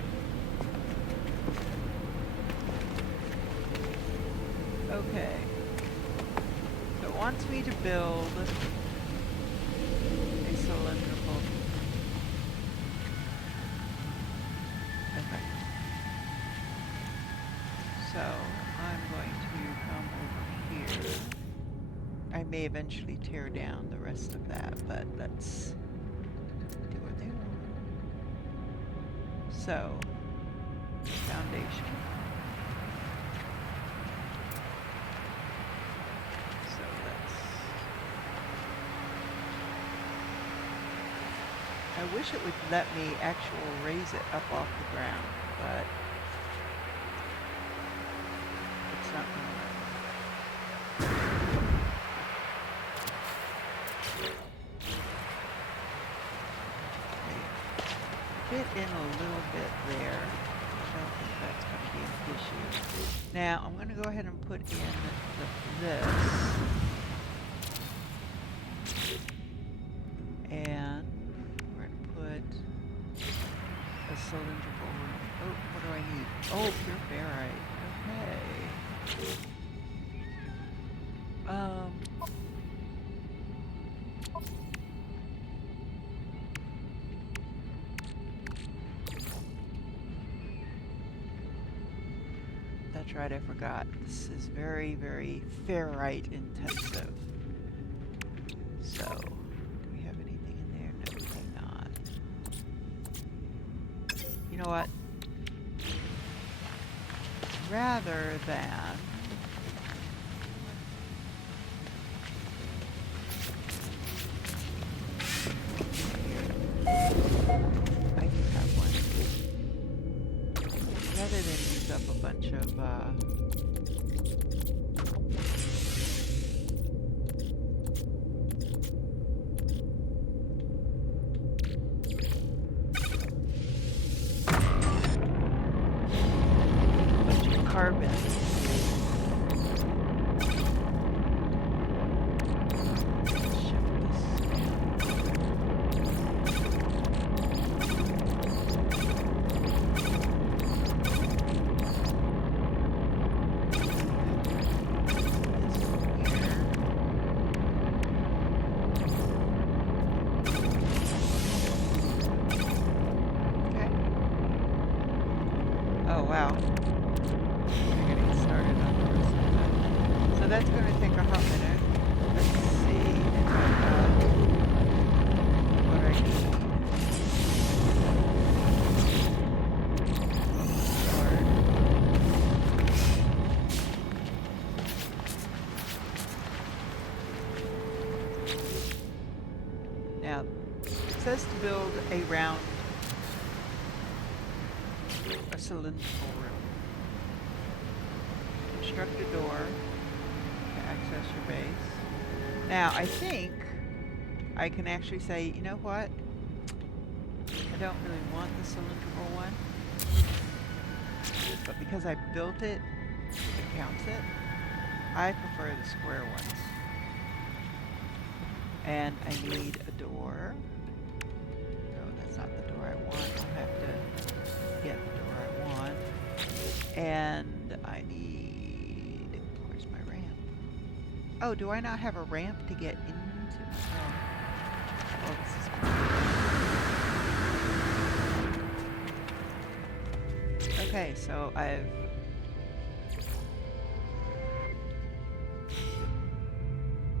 Okay. So it wants me to build a cylindrical. Okay. So I'm going to come over here. I may eventually tear down the rest of that, but let's do what they want. So, foundation. So I wish it would let me actually raise it up off the ground, but it's not going to let me. Fit in a little bit there. I don't think that's going to be an issue. Now I'm going to go ahead and put in this. And we're going to put a cylindrical room. Oh, what do I need? Oh, pure ferrite. Okay. That's right, I forgot. This is very, very ferrite intensive. So, do we have anything in there? No, we do not. You know what? Rather than... I do have one. Rather than use up a bunch of carbon. Oh wow. We're getting started on the rest of that. So that's going to take a hot minute. Let's see what I need. Start. Now, it says to build a round, a cylindrical room. Construct a door to access your base. Now, I think I can actually say, you know what? I don't really want the cylindrical one. But because I built it, it counts it. I prefer the square ones. And I need a door. No, that's not the door I want. I'll have to get the door I want. And I need... Where's my ramp? Oh, do I not have a ramp to get into my... Oh, this is... Okay, so I've...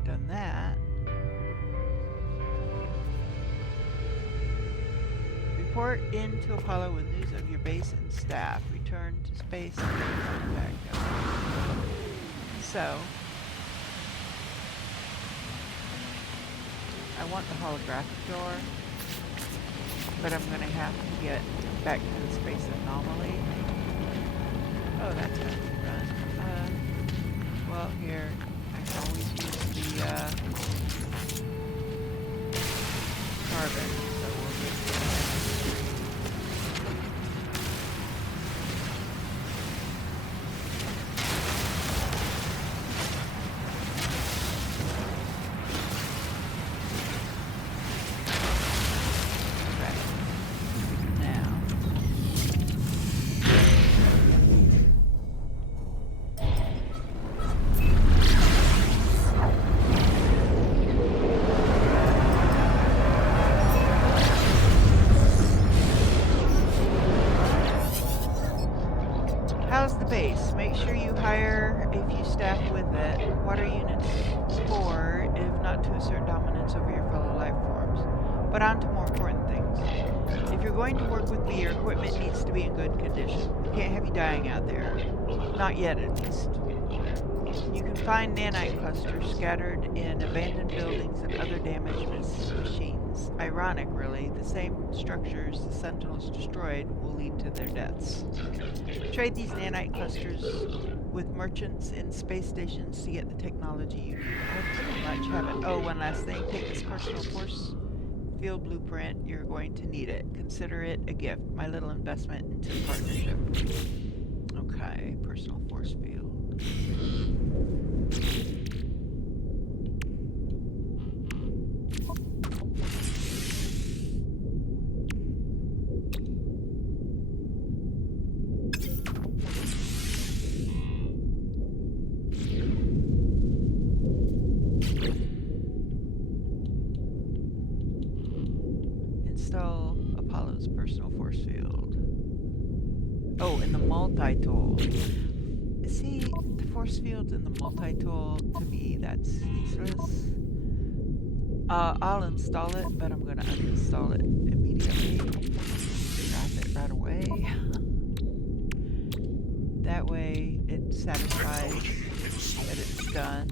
done that. Report into Apollo with news of your base and staff. Return to space and contact. So, I want the holographic door, but I'm going to have to get back to the space anomaly. Oh, that's going to be fun. Well, here, I can always use the carbon, so we'll just go ahead. assert dominance over your fellow life forms. But on to more important things. If you're going to work with me, your equipment needs to be in good condition. We can't have you dying out there. Not yet, at least. You can find nanite clusters scattered in abandoned buildings and other damaged machines. Ironic, really. The same structures the Sentinels destroyed will lead to their deaths. Trade these nanite clusters with merchants in space stations to get the technology you need. I pretty much have it. Oh, one last thing. Take this personal force field blueprint. You're going to need it. Consider it a gift. My little investment into the partnership. Okay, personal force field. Install Apollo's personal force field. Oh, in the multi-tool. See, the force fields in the multi-tool, to me, that's useless. I'll install it, but I'm gonna uninstall it immediately. Scrap it right away. That way, it satisfies that it's done.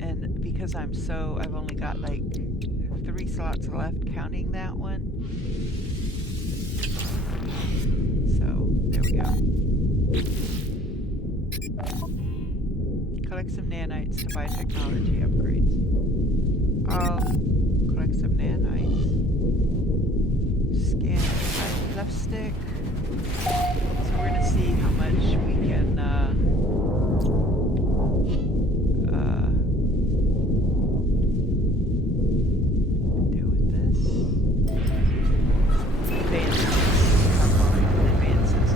And because I've only got like 3 slots left counting that one. So, there we go. Collect some nanites to buy technology upgrades. I'll collect some nanites. Scan my left stick. So we're gonna see how much we can do with this. Advances. How far we can advances.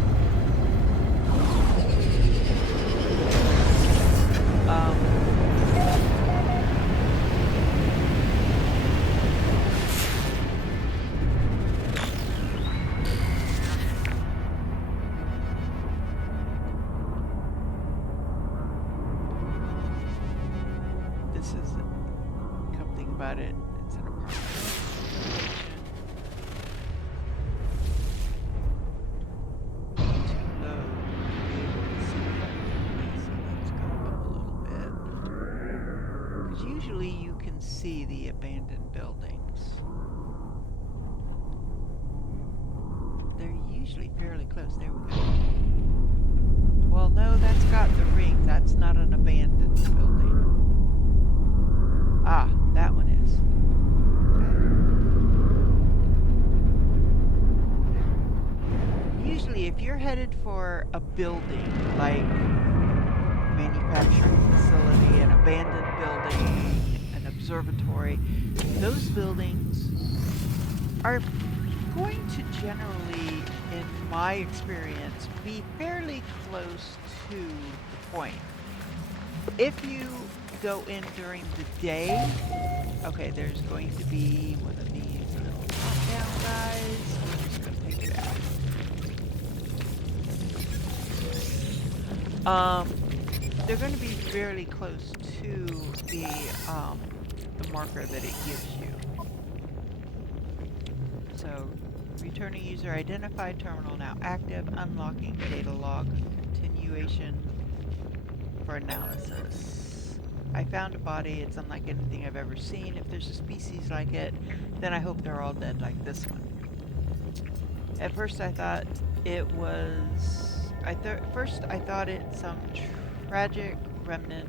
This is, come think about it, it's an apartment situation. Too low to be able to see that, so let's go up a little bit. Because usually you can see the abandoned buildings. They're usually fairly close. There we go. Well, no, that's got the ring. That's not an abandoned building. Ah, that one is. Okay. Usually, if you're headed for a building, like manufacturing facility, an abandoned building, an observatory, those buildings are going to generally, in my experience, be fairly close to the point. If you go in during the day, okay, there's going to be one of these little drop-down guys. We're just going to take it out. They're going to be fairly close to the marker that it gives you. So, returning user identified, terminal now active, unlocking data log, continuation for analysis. I found a body. It's unlike anything I've ever seen. If there's a species like it, then I hope they're all dead like this one. At first I thought it was... First I thought it some tragic remnant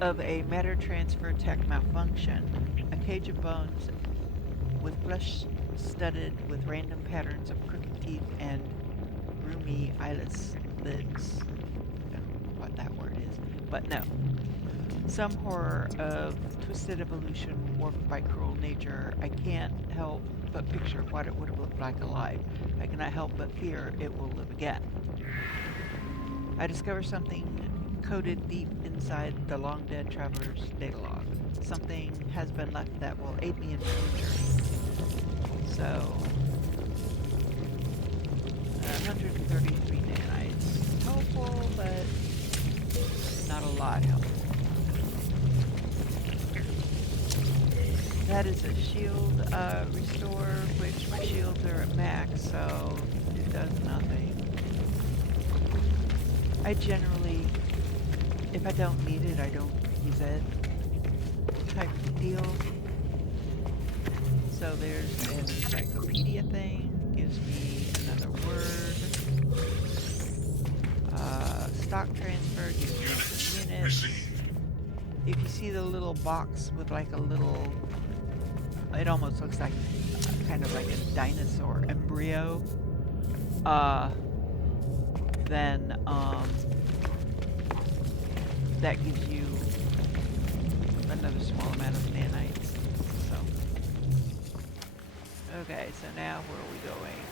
of a matter transfer tech malfunction. A cage of bones with flesh studded with random patterns of crooked teeth and roomy eyeless lids. I don't know what that word is, but no. Some horror of twisted evolution warped by cruel nature. I can't help but picture what it would have looked like alive. I cannot help but fear it will live again. I discover something coded deep inside the long-dead traveler's data log. Something has been left that will aid me in my journey. So, 133 nanites. Helpful, but lot helpful. That is a shield restore, which my shields are at max, so it does nothing. I generally, if I don't need it, I don't use it type of deal. So there's an encyclopedia thing, gives me another word. Stock transfer gives me some units. If you see the little box with like a little, it almost looks like kind of like a dinosaur embryo, then that gives you another small amount of nanites. So, okay, so now where are we going?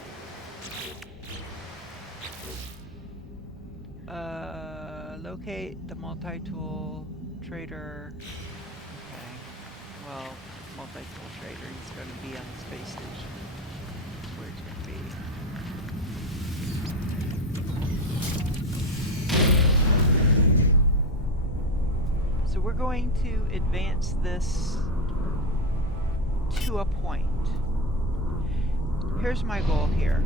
Locate the multi-tool trader. Okay, well, multi-tool trader, he's going to be on the space station. That's where it's going to be. So we're going to advance this to a point. Here's my goal here.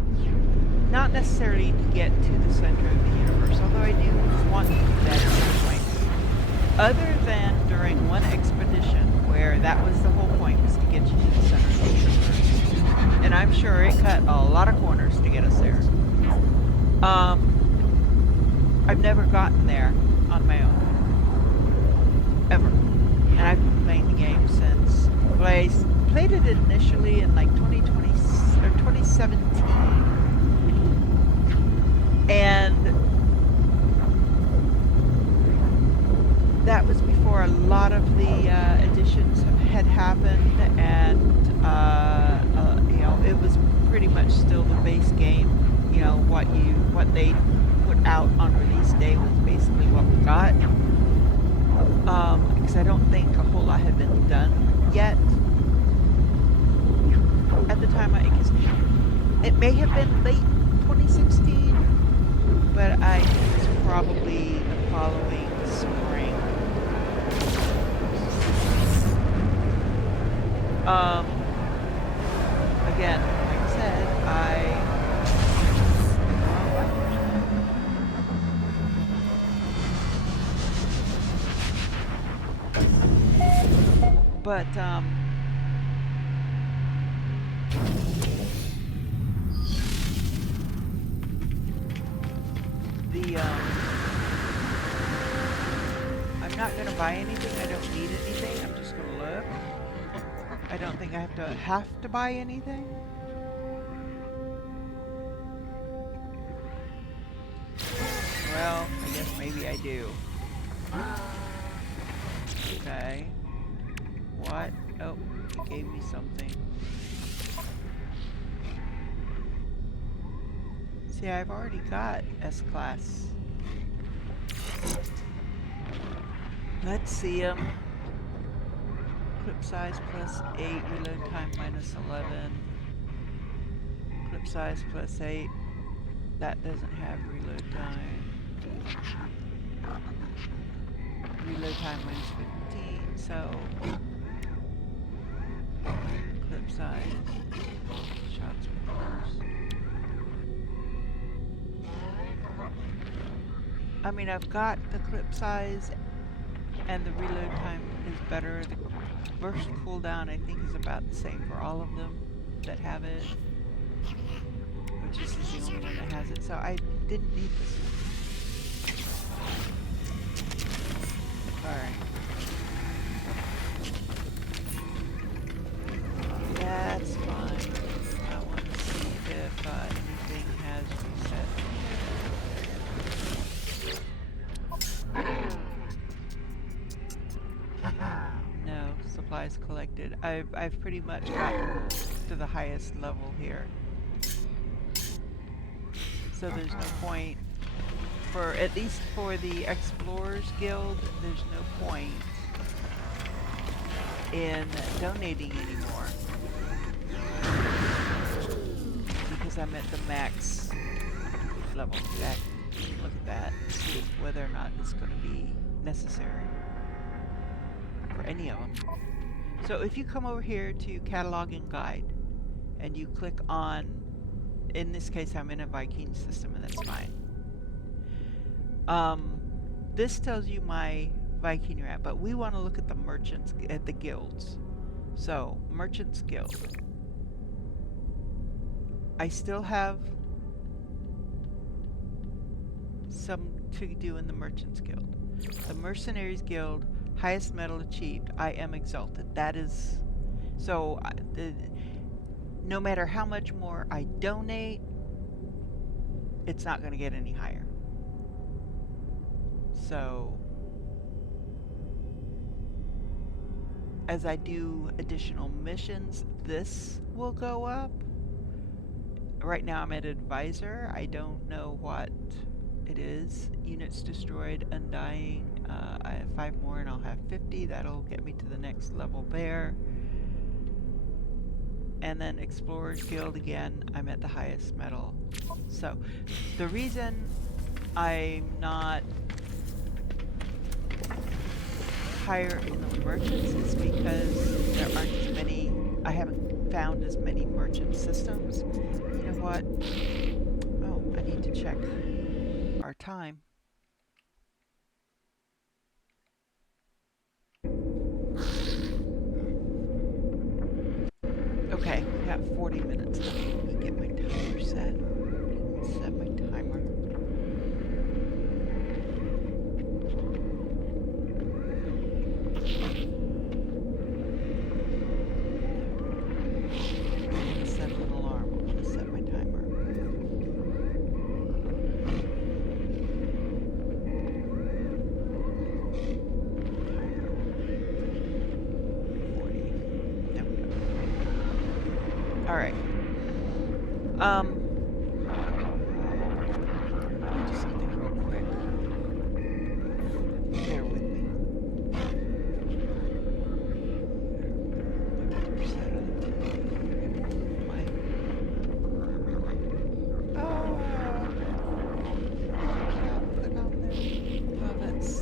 Not necessarily to get to the center of the universe, although I do want to do that at some point. Other than during one expedition where that was the whole point, was to get you to the center of the universe. And I'm sure it cut a lot of corners to get us there. I've never gotten there on my own. Ever. And I've been playing the game since, well, I played it initially in like 2020 or 2017. And that was before a lot of the additions had happened, and you know, it was pretty much still the base game. You know, what they put out on release day was basically what we got. Because I don't think a whole lot had been done yet at the time. I guess it may have been late 2016, but I think it's probably the following spring. Again, like I said, but I'm not gonna buy anything. I don't need anything. I'm just gonna look. I don't think I have to buy anything. Well, I guess maybe I do. Okay. What? Oh, he gave me something. See, I've already got S-Class. Let's see him. Clip size plus 8, reload time minus 11. Clip size plus 8. That doesn't have reload time. Reload time minus 15, so... clip size. Shots with force. I mean, I've got the clip size, and the reload time is better. The burst cooldown, I think, is about the same for all of them that have it, which is the only one that has it. So I didn't need this one. Alright. That's fine. I want to see if anything has reset. No, supplies collected. I've pretty much gotten to the highest level here. So there's no point, for at least for the Explorers Guild, there's no point in donating anymore. Because I'm at the max level. Look at that. See whether or not it's going to be necessary for any of them. So if you come over here to Catalog and Guide, and you click on, in this case I'm in a Viking system and that's fine. This tells you my Viking you're at, but we want to look at the merchants, at the guilds. So, Merchants Guild. I still have some to do in the Merchants Guild. The Mercenaries Guild, highest medal achieved, I am exalted. That is, so no matter how much more I donate, it's not going to get any higher. So, as I do additional missions, this will go up. Right now I'm at Advisor. I don't know what it is. Units destroyed, Undying. I have 5 more and I'll have 50. That'll get me to the next level there. And then Explorers Guild again, I'm at the highest medal. So, the reason I'm not higher in the merchants is because there aren't as many, I haven't found as many merchant systems. You know what? Oh, I need to check our time. Okay, we got 40 minutes left. Let me get my timer set. Set my timer. Set an alarm. I'm gonna set my timer. Alright. Let me do something real quick. Bear with me.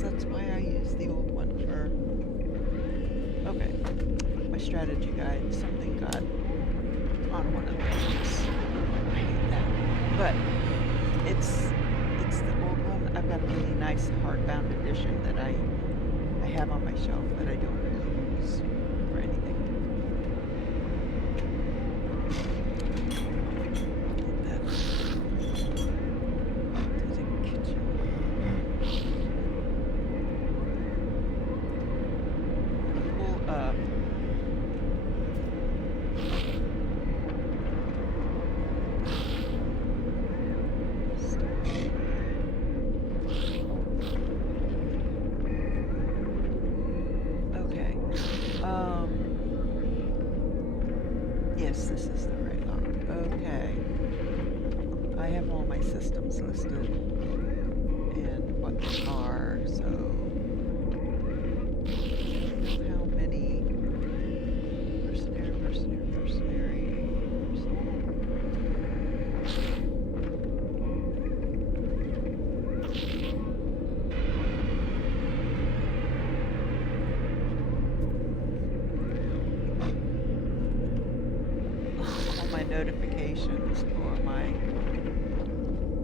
That's why I use the old one for... Okay. My strategy guide. Something got on one of those. I hate that. But it's the old one. I've got a really nice hardbound edition that I have on my shelf that I don't use for anything. Get that to the kitchen. Pull up. Yes, this is the right one. Okay. I have all my systems listed and what they are, so I don't know how many mercenary. Notifications for my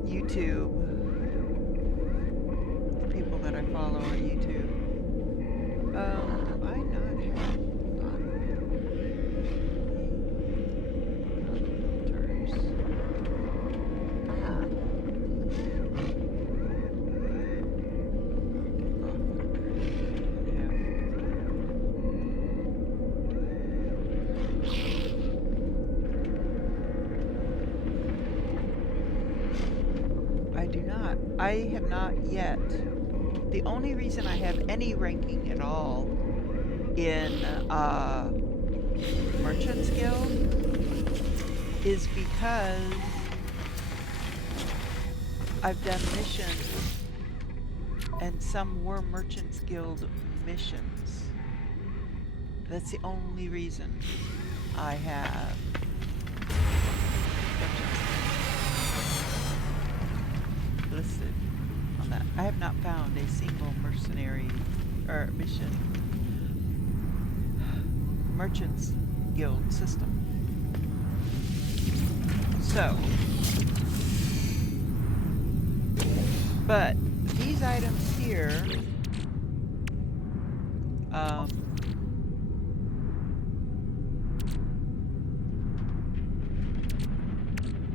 YouTube, the people that I follow on YouTube. Do I not have, hold on. Filters. I do not. I have not yet. The only reason I have any ranking at all in Merchants Guild is because I've done missions and some were Merchants Guild missions. That's the only reason I have listed on that. I have not found a single mercenary or merchants guild system. So, but these items here,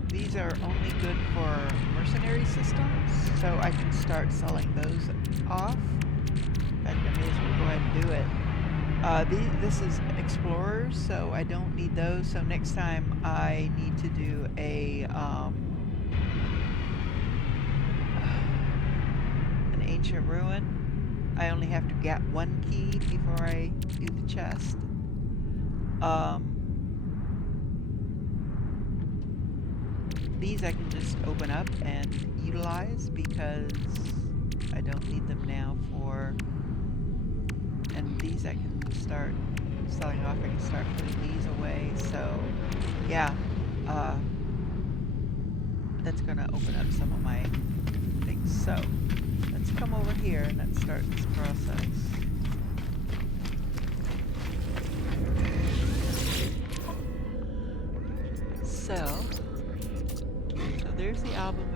these are only good for mercenary systems, so I can start selling those off. In fact, I may as well go ahead and do it. This is explorers, so I don't need those. So next time I need to do an ancient ruin, I only have to get one key before I do the chest. These I can just open up and utilize because I don't need them now for... And these I can start selling off. I can start putting these away. So, yeah, that's gonna open up some of my things. So, let's come over here and let's start this process. So there's the album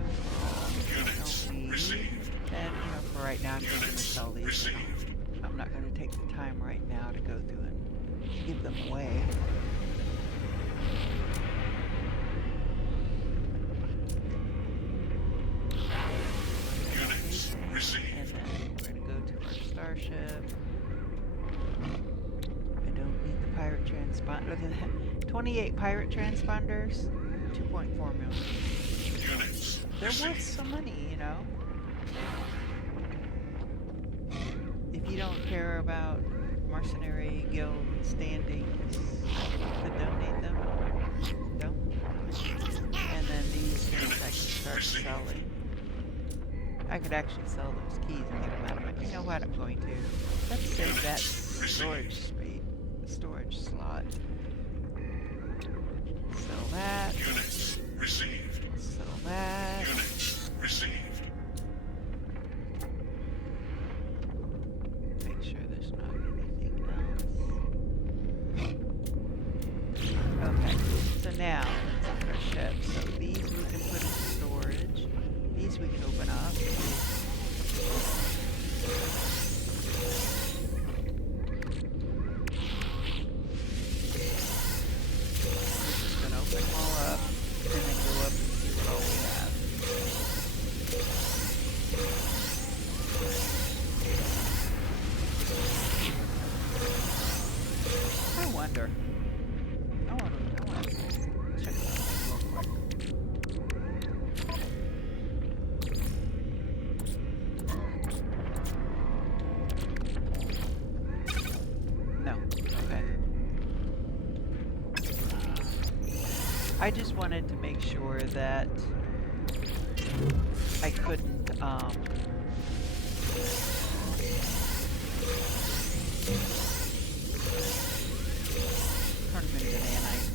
Units received. and for right now I'm just gonna sell these. Received. I'm not going to take the time right now to go through and give them away. Units received. And then we're going to go to our starship. I don't need the pirate transponder. Look at that. 28 pirate transponders, 2.4 million. Units They're worth received. some money, you know. If you don't care about mercenary guild standings, to donate them. Don't. And then these things I can start selling. I could actually sell those keys and get them out of my... You know what? I'm going to. Let's save that storage slot. Sell that. Units received. Sell that. Units received. Make sure there's not anything else. Okay, so now let's look at our ship. So these we can put in storage. These we can open up. We're just gonna open them all up and then go up and see what all we have. I wonder. I want to check something real quick. No. Okay. I just wanted to make sure that I couldn't, turn them into nanites.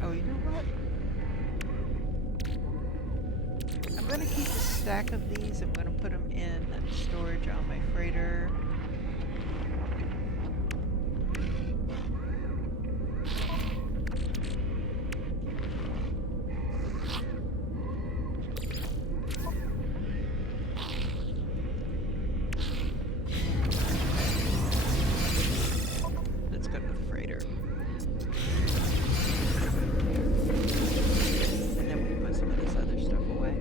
Oh, you know what? I'm going to keep a stack of these. I'm going to put them in storage on my freighter. Let's go to the freighter. And then we can put some of this other stuff away.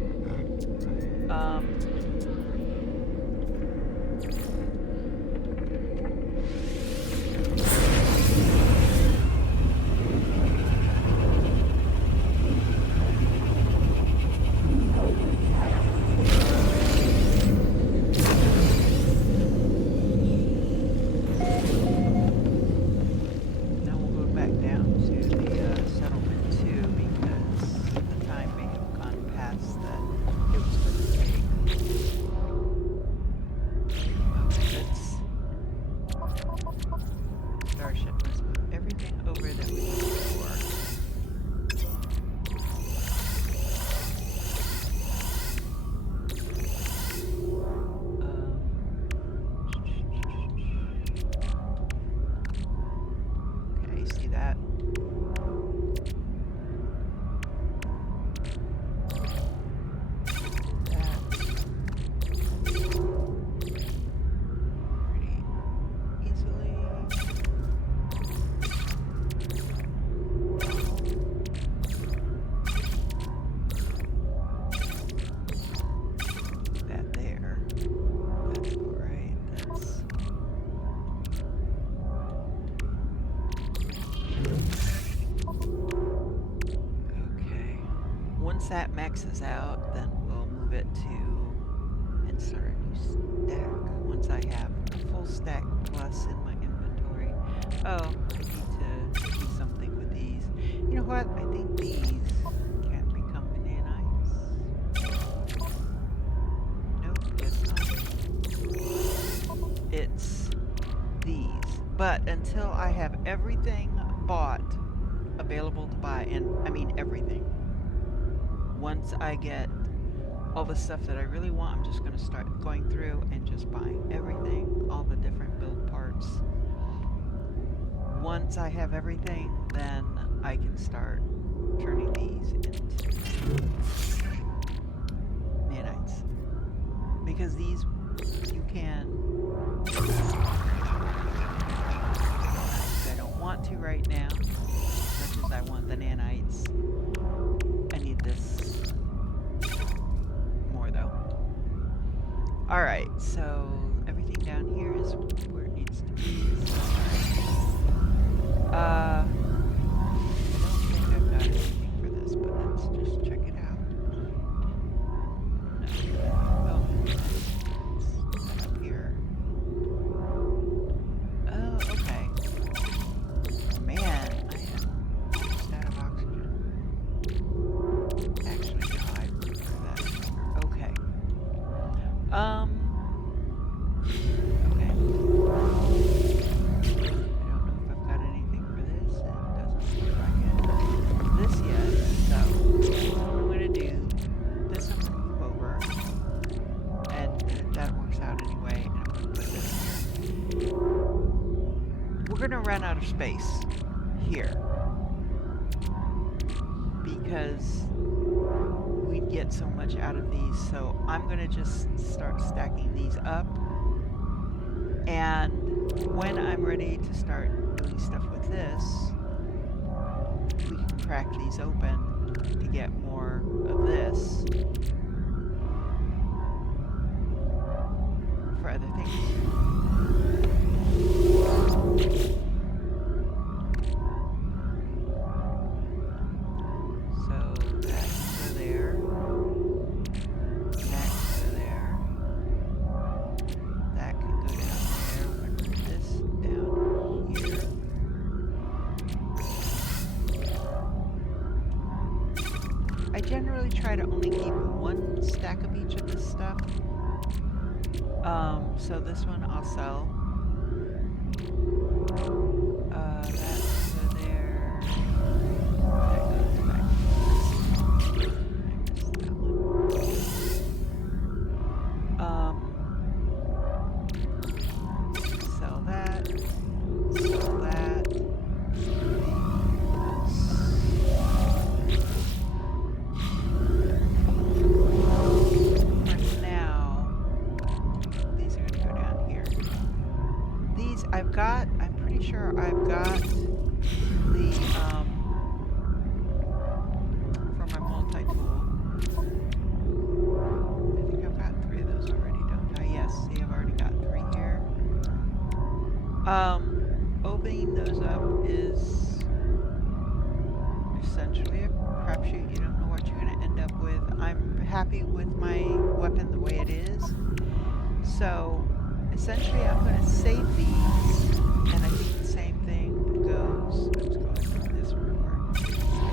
once that maxes out, then we'll move it to and start a new stack. Once I have a full stack plus in my inventory. Oh, I need to do something with these. You know what? I think these can become bananites. Nope, guess not. It's these. But until I have everything bought available to buy, and I mean everything. Once I get all the stuff that I really want, I'm just going to start going through and just buying everything, all the different build parts. Once I have everything, then I can start turning these into nanites. Because these, you can... I don't want to right now, as much as I want the nanites. I need this more though. Alright, so everything down here is where it needs to be. I don't think I've got anything for this, but let's just check it out. No. Oh, it's up here. Oh, okay. Man, I am just out of oxygen. Actually, no, I prefer that. Okay. Okay. I don't know if I've got anything for this. It doesn't look like it. This yet. So, what I'm going to do, this I'm going to move over. And that works out anyway. And I'm going to put this here. We're going to run out of space here. Because we'd get so much out of these, so I'm going to just start stacking these up, and when I'm ready to start doing stuff with this, we can crack these open to get more of this for other things. I generally try to only keep one stack of each of this stuff. So this one I'll sell. That can go there. That goes back. I missed that one. Sell that. Sell that. I'm pretty sure I've got the, for my multi-tool. I think I've got 3 of those already, don't I? Yes, see, I've already got 3 here. Opening those up is essentially a crapshoot. You don't know what you're going to end up with. I'm happy with my weapon the way it is. So, essentially, I'm going to save these, and I think the same thing goes, I was going through this rumor. I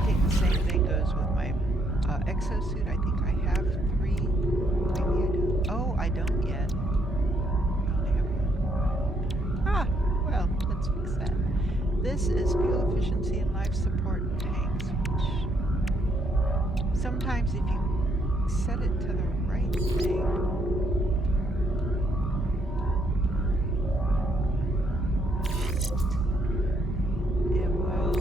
think the same thing goes with my exosuit. I think I have 3, maybe I don't. Oh, I don't yet. I only have 1. Ah, well, let's fix that. This is fuel efficiency and life support tanks, which sometimes if you set it to the right thing, it will.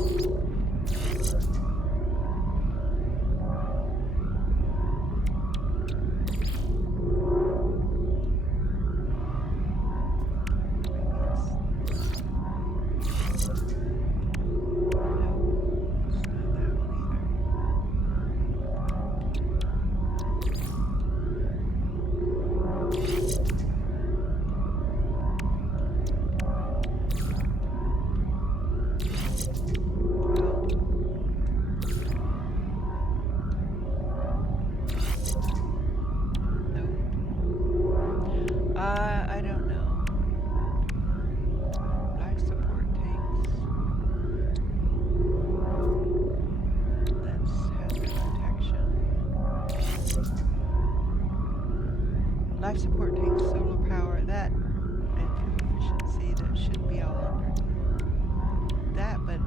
I don't know. Life support tanks. That's hazard protection. Life support tanks, solar power, that, and fuel efficiency, that should be all under that, but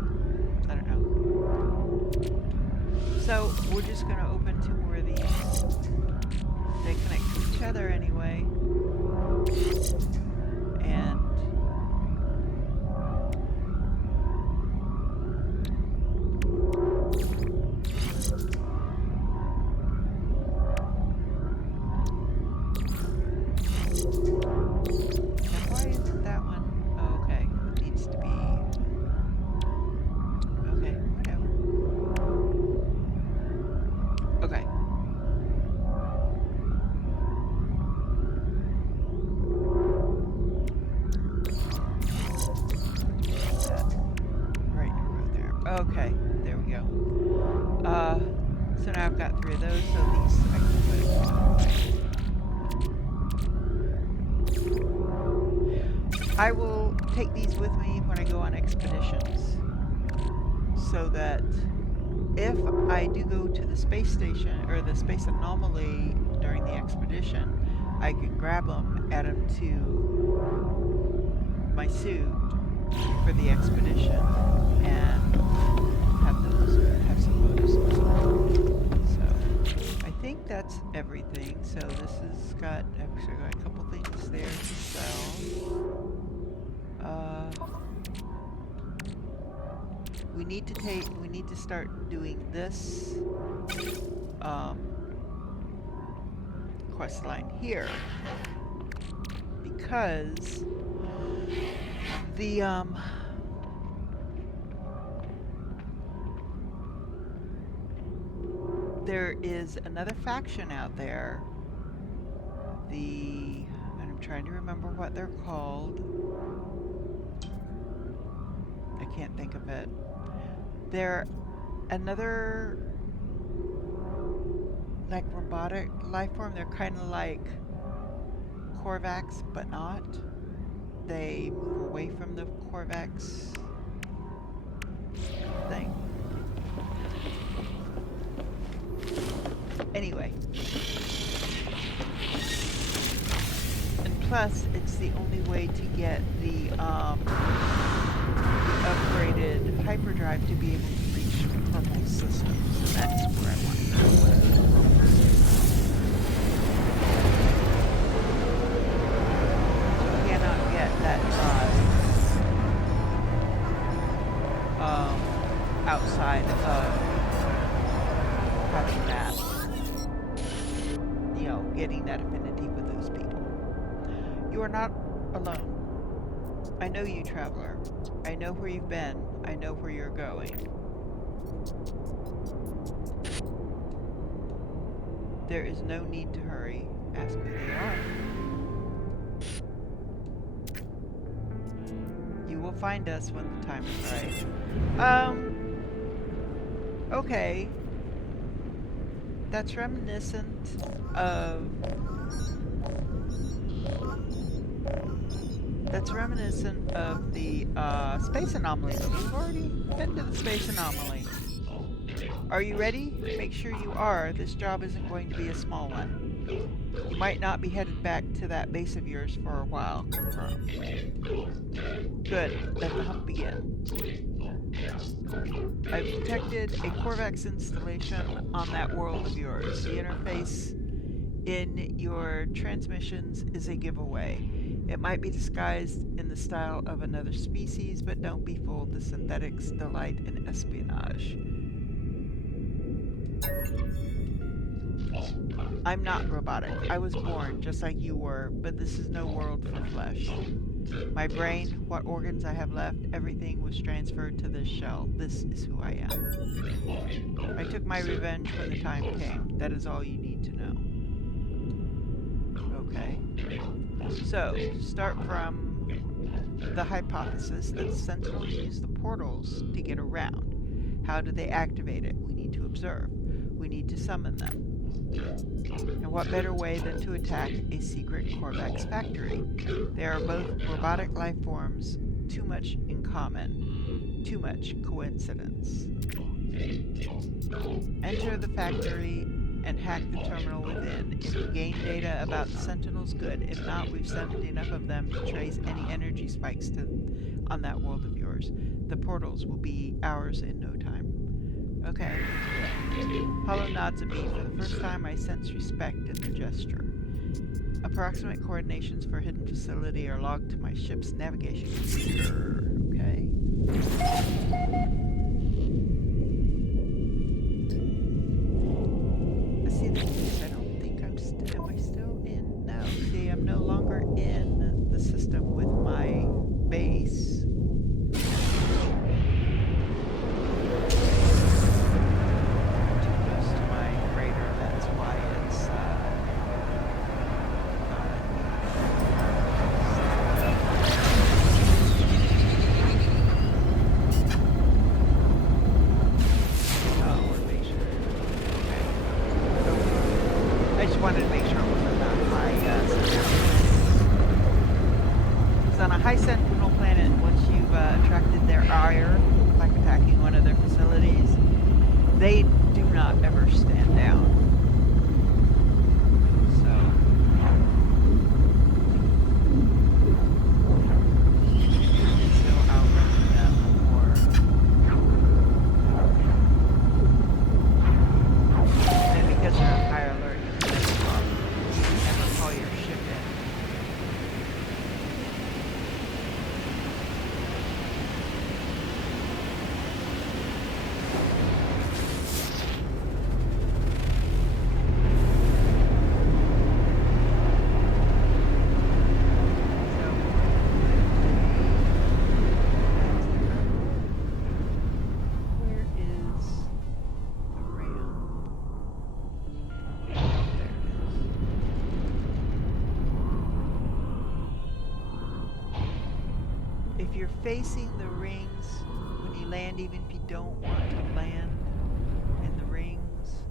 I don't know. So we're just going to open 2 more of these. They connect to each other anyway. And why isn't that one? Oh, okay. It needs to be. Okay, whatever. Okay. Right in a row there. Okay, there we go. So now I've got 3 of those, so these I can put. I will take these with me when I go on expeditions, so that if I do go to the space station or the space anomaly during the expedition, I can grab them, add them to my suit for the expedition, and have some bonuses. So I think that's everything. So this has got, actually got a couple things there to sell. We need to start doing this quest line here, because the there is another faction out there. And I'm trying to remember what they're called. I can't think of it. They're another like robotic life form. They're kind of like Korvax, but not. They move away from the Korvax thing. Anyway. And plus, it's the only way to get the upgraded hyperdrive to be able to reach purple systems, and that's where I want to go. You cannot get that drive outside of having that, getting that affinity with those people. You are not alone. I know you, traveler. I know where you've been. I know where you're going. There is no need to hurry. Ask who they are. You will find us when the time is right. Okay. That's reminiscent of... That's reminiscent of the space anomaly. We've already been to the space anomaly. Are you ready? Make sure you are. This job isn't going to be a small one. You might not be headed back to that base of yours for a while. Confirmed. Good. Let the hunt begin. I've detected a Korvax installation on that world of yours. The interface in your transmissions is a giveaway. It might be disguised in the style of another species, but don't be fooled. The synthetics delight in espionage. I'm not robotic. I was born just like you were, but this is no world for flesh. My brain, what organs I have left, everything was transferred to this shell. This is who I am. I took my revenge when the time came. That is all you need to know. Okay. So, start from the hypothesis that Sentinels use the portals to get around. How do they activate it? We need to observe. We need to summon them. And what better way than to attack a secret Korvax factory? They are both robotic life forms, too much in common, too much coincidence. Enter the factory and hack the terminal within. If you gain data about the Sentinels, good. If not, we've summoned enough of them to trace any energy spikes on that world of yours. The portals will be ours in no time. Okay. Hollow nods at me. For the first time, I sense respect in the gesture. Approximate coordinations for hidden facility are logged to my ship's navigation computer. Okay. Let's see the news. I don't think I'm still. Am I still in? No. See, I'm no longer in the system with my base. They do not ever stand down. So still outrunning them, or and because they're on high alert, you can never call your ship in. If you're facing the rings when you land, even if you don't want to land in the rings,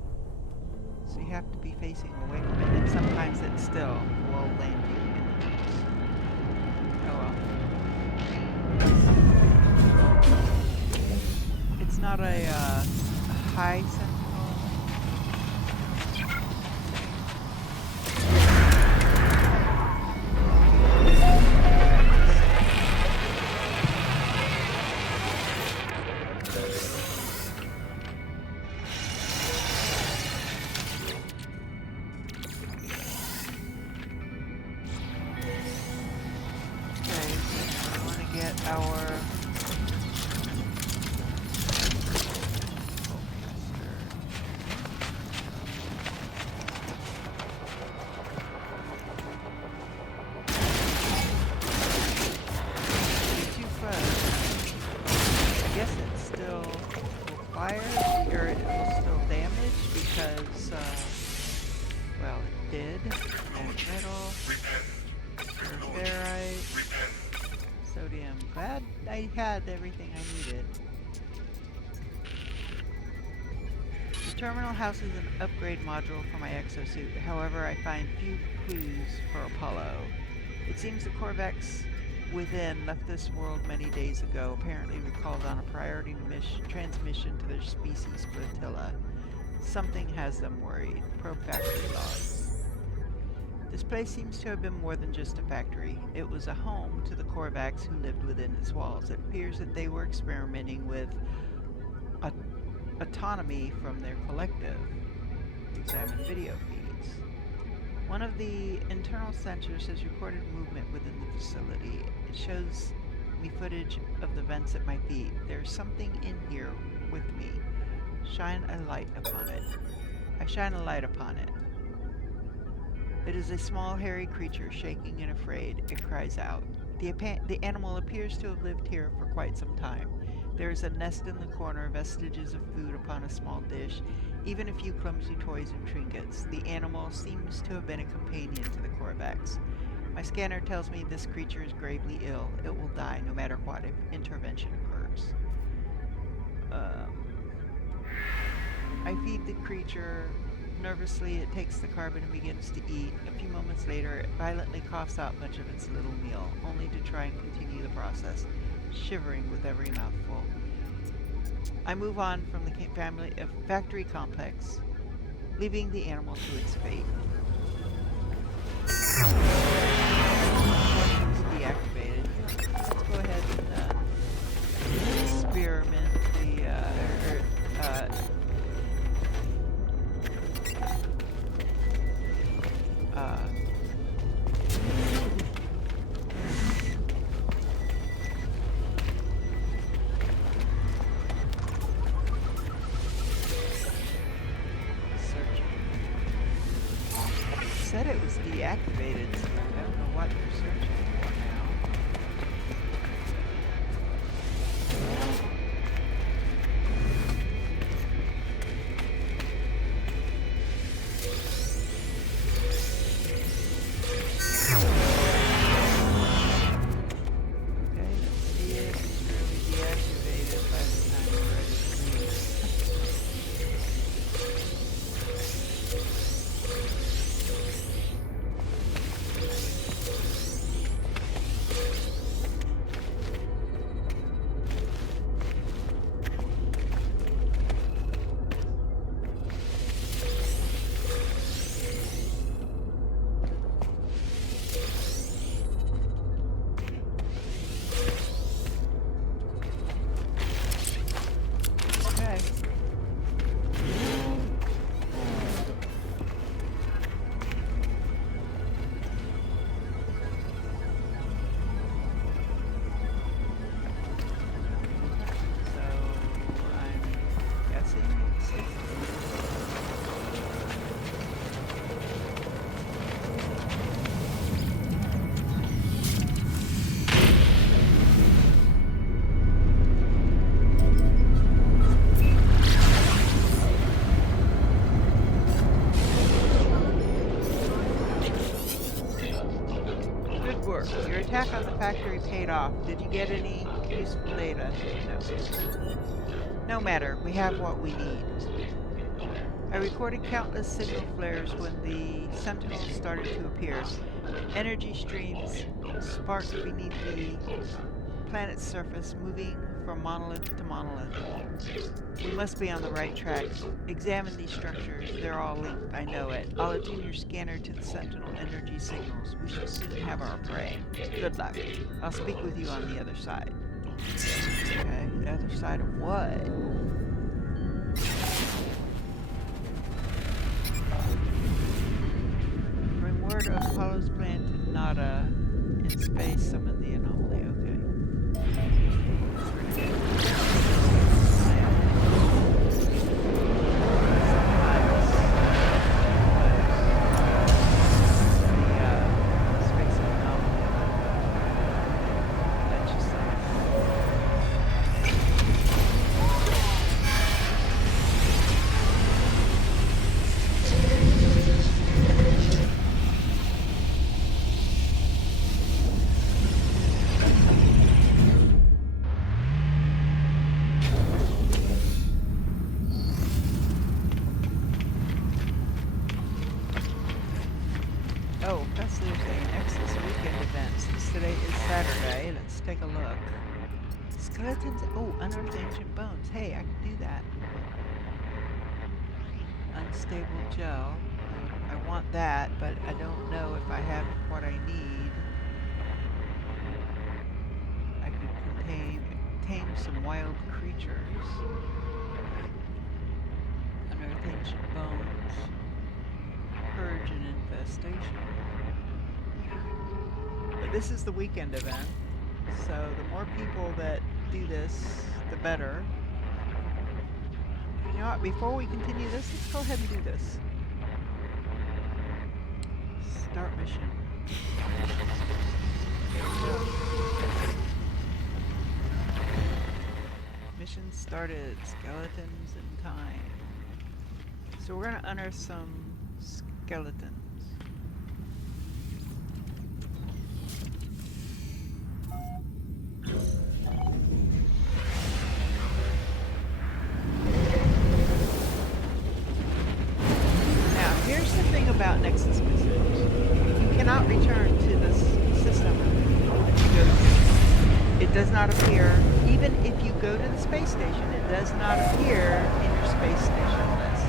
so you have to be facing away from it, and sometimes it still will land you in the rings. Oh well. It's not a high sentinel. I had everything I needed. The terminal houses an upgrade module for my exosuit. However, I find few clues for Apollo. It seems the Korvax within left this world many days ago, apparently recalled on a priority transmission to their species flotilla. Something has them worried. Probe factory logs. This place seems to have been more than just a factory. It was a home to the Korvax who lived within its walls. It appears that they were experimenting with autonomy from their collective. Examine video feeds. One of the internal sensors has recorded movement within the facility. It shows me footage of the vents at my feet. There's something in here with me. Shine a light upon it. I shine a light upon it. It is a small, hairy creature, shaking and afraid. It cries out. The animal appears to have lived here for quite some time. There is a nest in the corner, vestiges of food upon a small dish, even a few clumsy toys and trinkets. The animal seems to have been a companion to the Korvax. My scanner tells me this creature is gravely ill. It will die no matter what intervention occurs. I feed the creature nervously, it takes the carbon and begins to eat. A few moments later, it violently coughs out much of its little meal, only to try and continue the process, shivering with every mouthful. I move on from the family factory complex, leaving the animal to its fate. It's deactivated. Let's go ahead and experiment the search. It said it was deactivated, so I don't know what they're searching for now. Okay, let's see if it's really deactivated by the time we're ready to leave. Okay. So I'm guessing it's good work. Your attack on the factory paid off. Did you get any useful data? No. No matter. We have what we need. I recorded countless signal flares when the Sentinels started to appear. Energy streams sparked beneath the planet's surface, moving from monolith to monolith. We must be on the right track. Examine these structures. They're all linked. I know it. I'll attune your scanner to the Sentinel energy signals. We shall soon have our prey. Good luck. I'll speak with you on the other side. Okay, the other side of what? Bring word of Apollo's plan to Nada in space. Summon the anomaly. Oh, that's the other thing. Nexus weekend events. Today is Saturday. Let's take a look. Skeletons. Oh, unearthed ancient bones. Hey, I can do that. Unstable gel. I want that, but I don't know if I have what I need. I could tame some wild creatures. Unearthed ancient bones. Purge and infestation. But this is the weekend event, so the more people that do this, the better. You know what, before we continue this, let's go ahead and do this. Start mission. Mission started. Skeletons in time. So we're going to unearth some skeletons. not appear, even if you go to the space station, it does not appear in your space station list.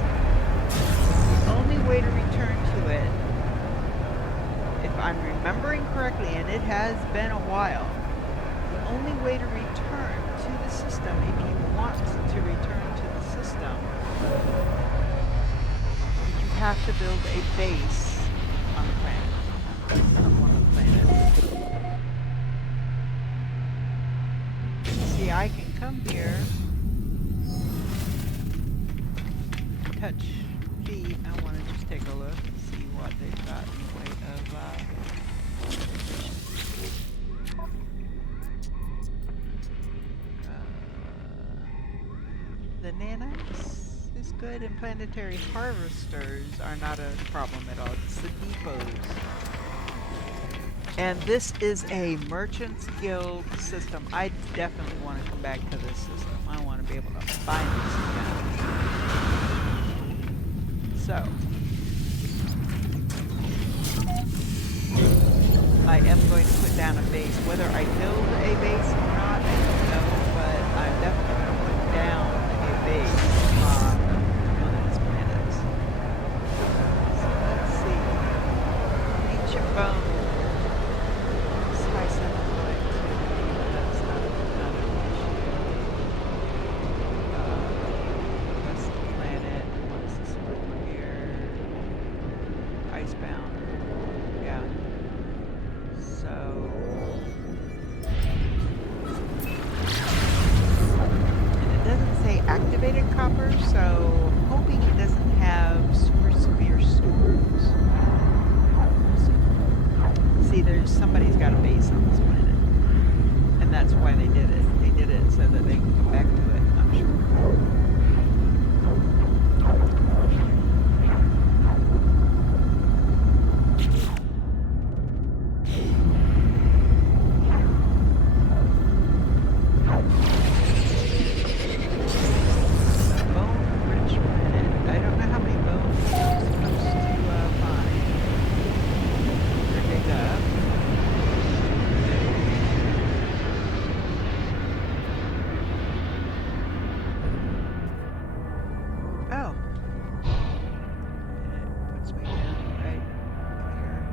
The only way to return to it, if I'm remembering correctly, and it has been a while, the only way to return to the system, if you want to return to the system, you have to build a base on the planet, on one of the planets. See, I can come here, touch feet. I want to just take a look and see what they've got in the way of the nanites is good, and planetary harvesters are not a problem at all. It's the depots. And this is a Merchants Guild system. I definitely want to come back to this system. I want to be able to find this again. So, I am going to put down a base. Whether I build a base or not, I don't know, but I'm definitely going to put down a base on one of these planets. So let's see. Ancient Bones. High 7.2. That's not an issue. That's the planet. What is this one over here? Icebound. Yeah. So. And it doesn't say activated copper, so I'm hoping it doesn't have super severe storms. See, there's somebody's got a base on this planet, and that's why they did it. They did it so that they can go back to it, I'm sure. Bone-rich planet. I don't know how many bones you're supposed to find. Dig up. Oh. And it puts me down right here.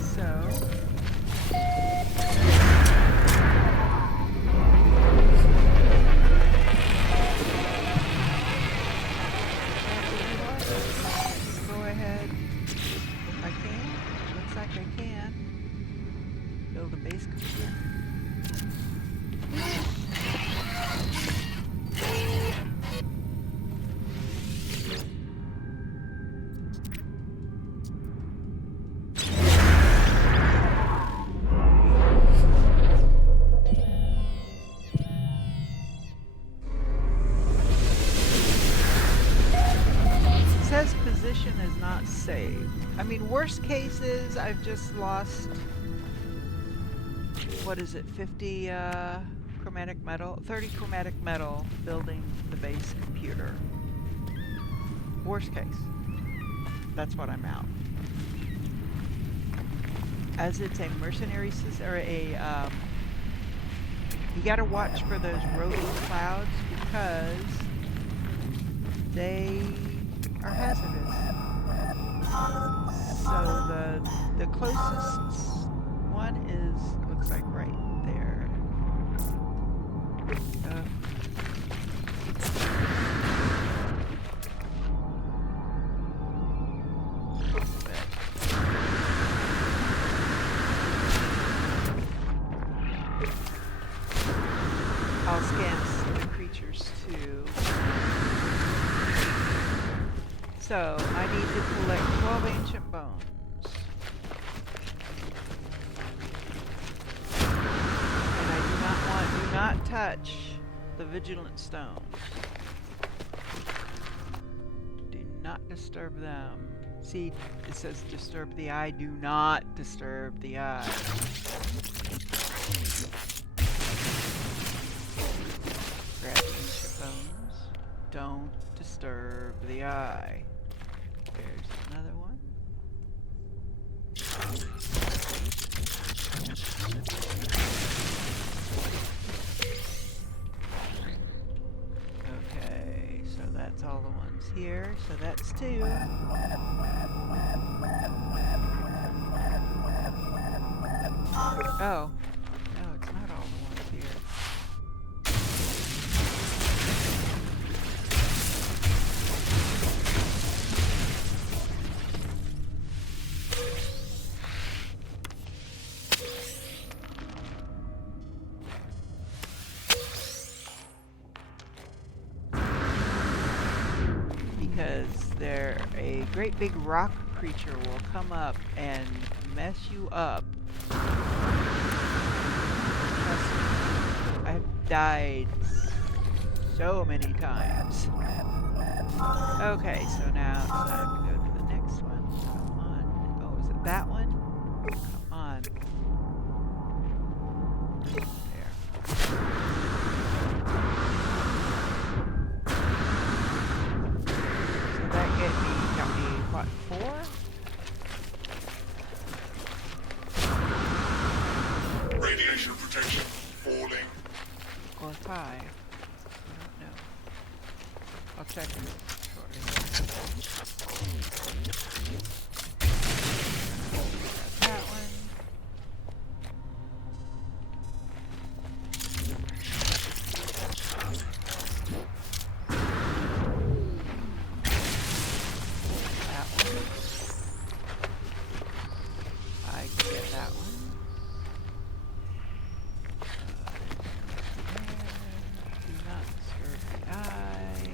So. Go ahead. If I can. Looks like I can. Build a base computer. It says position is not saved. I mean, worst case is I've just lost, what is it, 50 chromatic metal, 30 chromatic metal building the base computer. Worst case. That's what I'm out. As it's a mercenary system, or a, you gotta watch for those roving clouds because they are hazardous. So the closest one is, looks like right there. I'll scan the creatures too. So, I need to collect 12 ancient bones. And I do not touch the vigilant stones. Do not disturb them. See, it says disturb the eye. Do not disturb the eye. Grab ancient bones. Don't disturb the eye. There's another one. Okay, so that's all the ones here. So that's 2. Oh, no, it's not all the ones here. Because a great big rock creature will come up and mess you up. Trust me, I've died so many times. Okay, so now it's time to go to the next one. Come on. Oh, is it that one? Come on. There. So that got me, what, 4? Radiation protection falling. Or 5? I don't know. I'll check it shortly. That one. That one. I can get that one. Do not disturb the eye.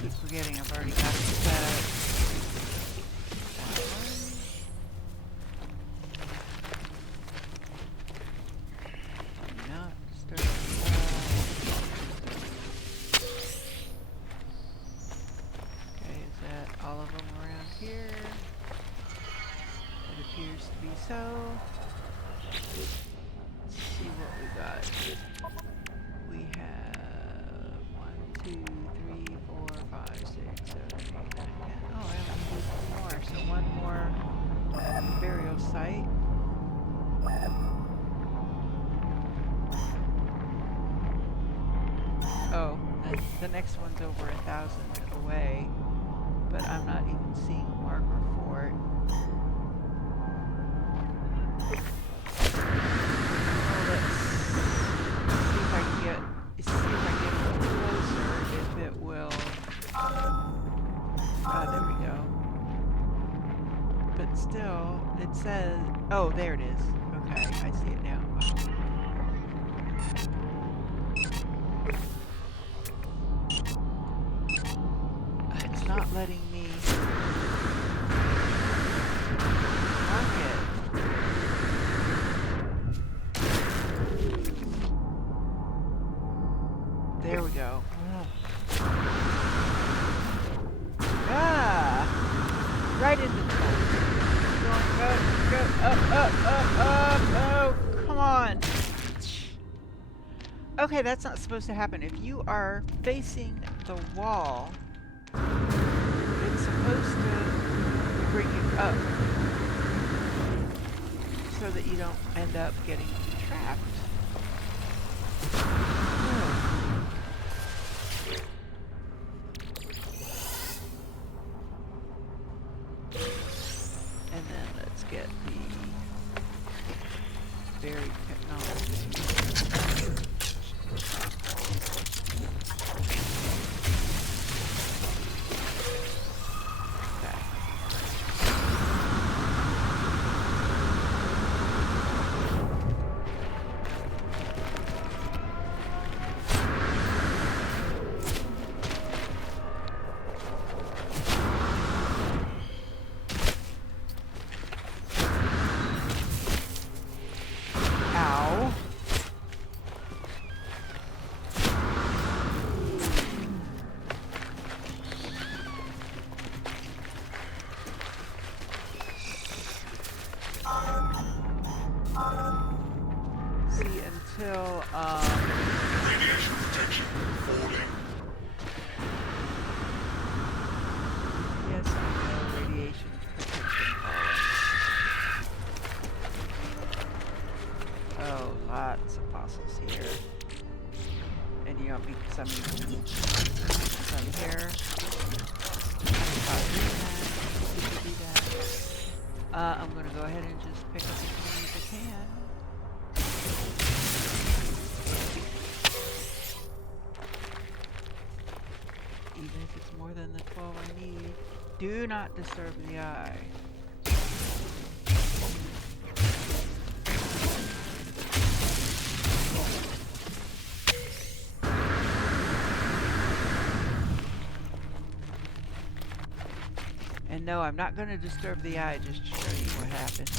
Keep forgetting I've already got it set up. That one. Do not disturb the eye. Okay, is that all of them around here? It appears to be so. Let's see what we got. We have 1, 2, 3, 4, 5, 6, 7, 8, 9, 10. Oh, I only need 1 more. So 1 more burial site. Oh, the next one's over 1,000 away, but I'm not even seeing a marker for it. See if I can get a little closer, if it will. There we go. But still, it says, oh, there it is. Okay, I see it now. It's not letting me mark it. There we go. Ah! Right into the hole. Go, up. Oh, come on. Okay, that's not supposed to happen. If you are facing the wall, it's supposed to bring you up so that you don't end up getting trapped. And then let's get the buried technology. Until Radiation protection you want me, because I'm here. Do that. I'm going to go ahead and just pick up as many as I can. Even if it's more than the 12 I need. Do not disturb the eye. And no, I'm not going to disturb the eye just to show you what happens.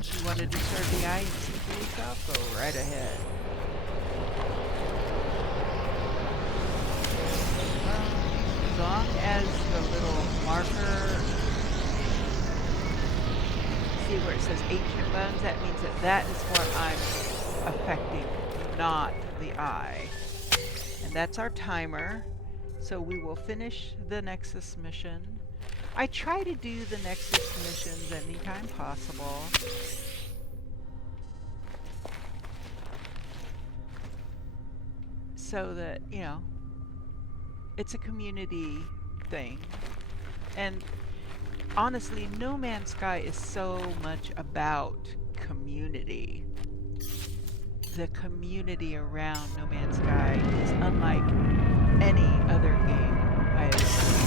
If you want to disturb the eye and see for yourself, go right ahead. As long as the little marker, see where it says ancient bones, that means that that is what I'm affecting, not the eye. And that's our timer. So we will finish the Nexus mission. I try to do the Nexus missions anytime possible. So that, you know, it's a community thing. And honestly, No Man's Sky is so much about community. The community around No Man's Sky is unlike any other game I have seen.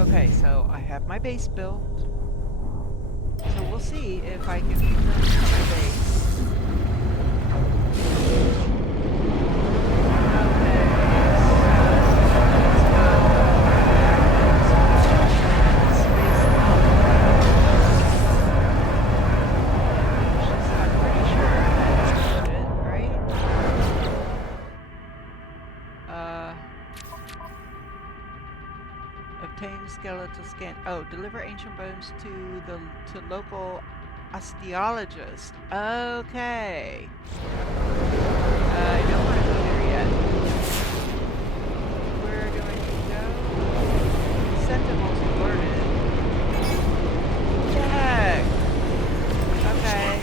Okay, so I have my base built. So we'll see if I can finish my base. Skeletal scan. Oh, deliver ancient bones to local osteologist. Okay. I don't want to go there yet. Where do I need to go? Sentinels alerted. Check. Okay.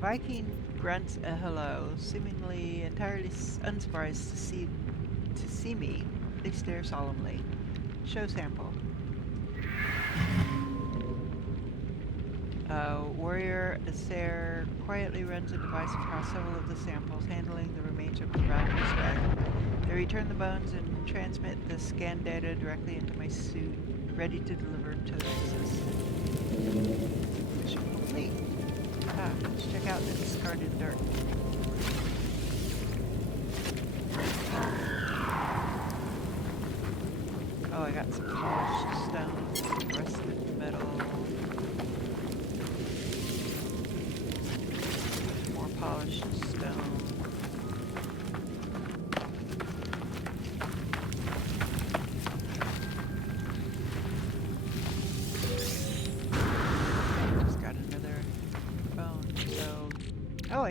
Viking grunts a hello, seemingly entirely unsurprised to see me. They stare solemnly. Show sample. Warrior Acer quietly runs a device across several of the samples, handling the remains of the round respect. They return the bones and transmit the scan data directly into my suit, ready to deliver to the Nexus. Mission complete. Let's check out the discarded dirt.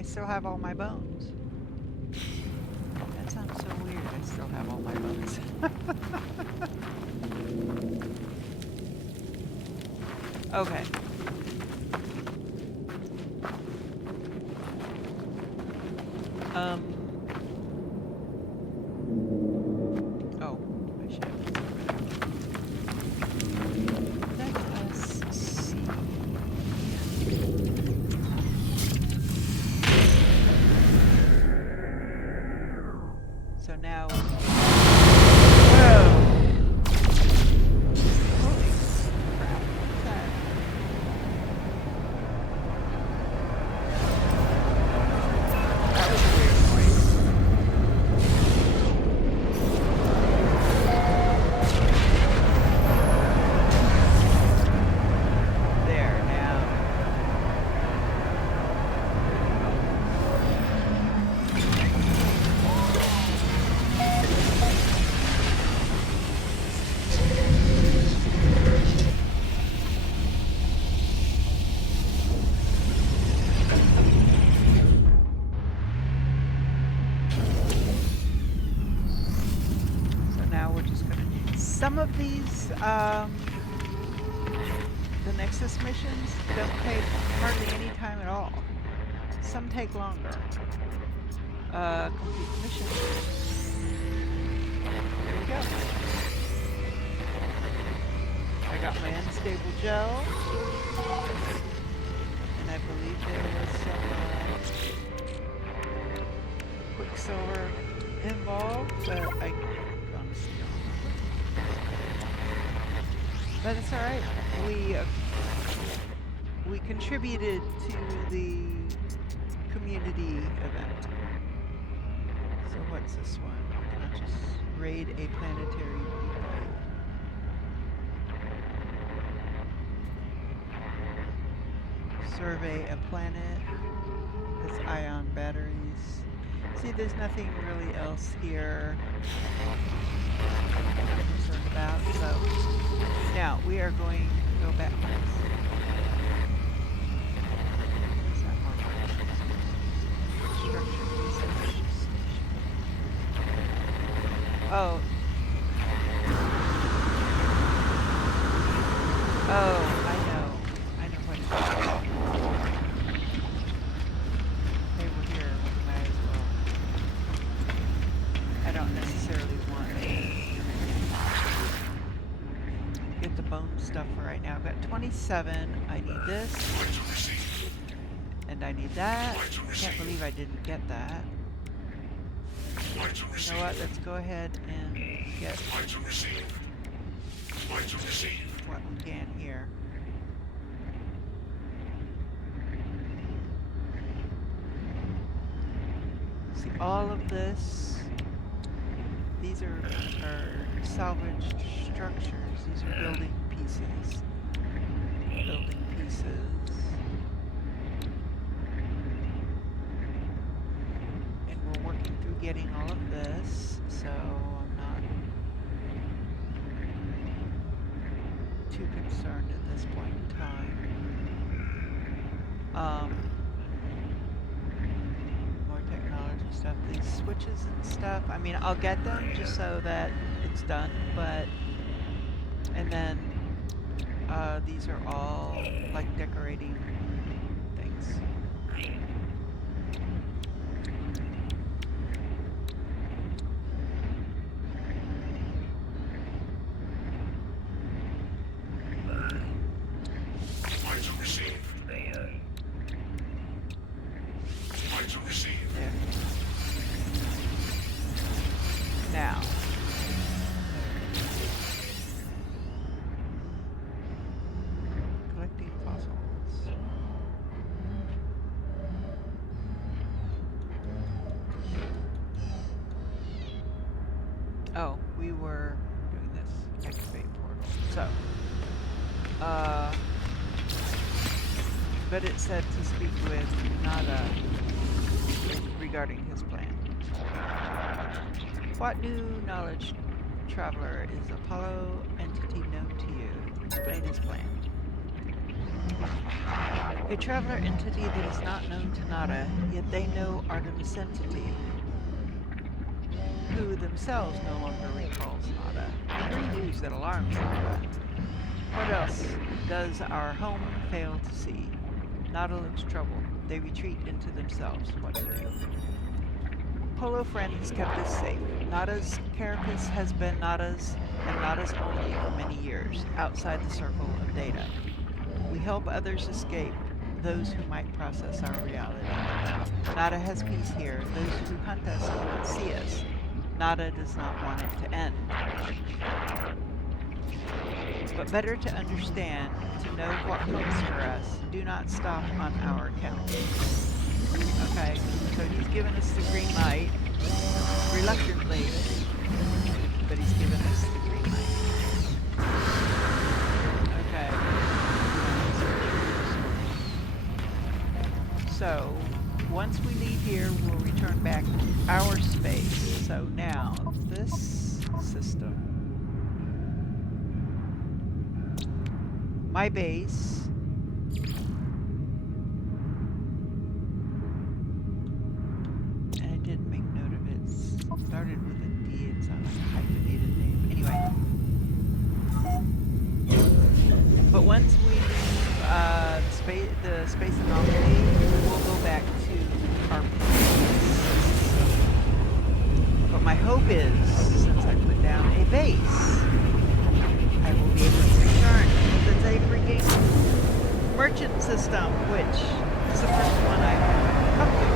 still have all my bones. That sounds so weird. I still have all my bones. Okay. Oh, I should have this over there. Let us see. So now. Whoa! Holy crap! What's that? That was a weird noise. There now. So now we're just gonna. Some of these, the Nexus missions don't take hardly any time at all. Some take longer. Complete the mission. There we go. I got my unstable gel. And I believe there was some Quicksilver involved, but I honestly don't remember. But it's alright. We contributed to the community event. So what's this one? Can I just raid a planetary depot? Survey a planet. Has ion batteries. See, there's nothing really else here I'm concerned about. So now we are going to go back. What's that mark? Structure research station. Oh. Oh, I know what it is. They were here, we might as well. I don't necessarily want to get the bone stuff for right now. I've got 27. I need this. And I need that. Can't believe I didn't get that. You know what? Let's go ahead and get what we can here. See, all of this, these are salvaged structures. These are building pieces. Building pieces. And we're working through getting all of this, so I'm not too concerned at this point in time. More technology stuff. These switches and stuff, I mean, I'll get them just so that it's done, but... And then, these are all, like, decorating things. There. Now. Collecting fossils. Oh, we were doing this. Activate portal. So, but it said to speak with Nada regarding his plan. What new knowledge, traveler, is Apollo entity known to you? Explain his plan. A traveler entity that is not known to Nada, yet they know Artemis entity, who themselves no longer recalls Nada. Angry news that alarms Nada. What else does our home fail to see? Nada looks troubled. They retreat into themselves. What to do? Polo Friend has kept us safe. Nada's carapace has been Nada's and Nada's only for many years, outside the circle of data. We help others escape, those who might process our reality. Nada has peace here. Those who hunt us cannot see us. Nada does not want it to end. But better to understand, to know what comes for us. Do not stop on our account. Okay, so he's given us the green light, reluctantly, but he's given us the green light. Okay. So, once we leave here, we'll return back to our space. So now, this system, my base, and I did make note of it, started with a D, it's not like a hyphenated name. Anyway. But once we leave the space anomaly, we'll go back to our base. But my hope is, since I put down a base, I will be able to return, because it's a freaking merchant system, which is the first one I come to.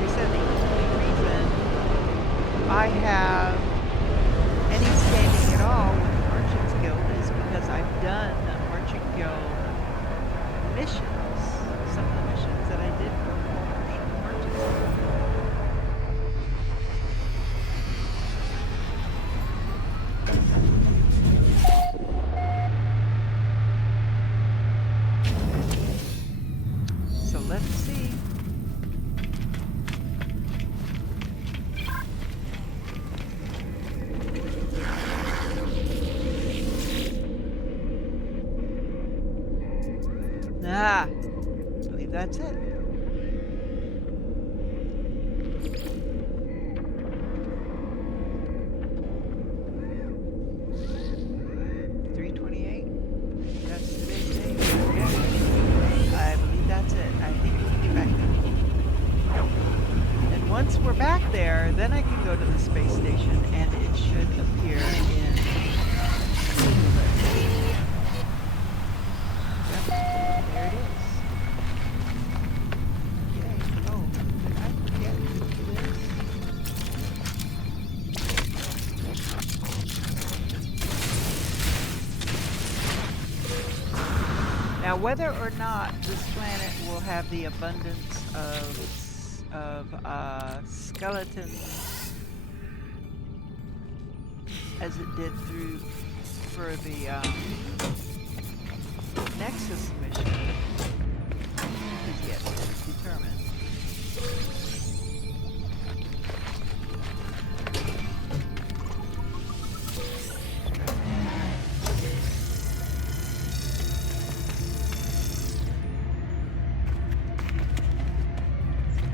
They said the only reason I have any standing at all with the Merchants Guild is because I've done Merchant Guild missions, some of the missions that I did for Merchants Guild. So let's see. Ah, I believe that's it. That's today's date. Yeah. I believe that's it. I think we can get back there. And once we're back there, then I can go to the space station and it should appear in Yep, there it is. Yay. Oh, did I forget this? Now, whether or not this planet will have the abundance of skeletons as it did for the Nexus mission is yet to be determined.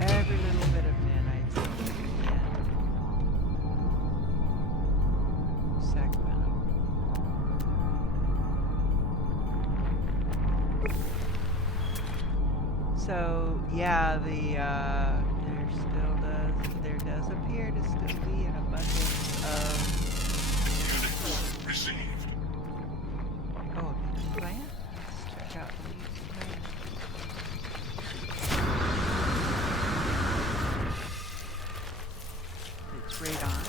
Every little bit of nanites and Sacramento. So yeah, there does appear to still be an abundance of Unit received. oh, a mutant plant? Let's check out the mutant plant. It's radon.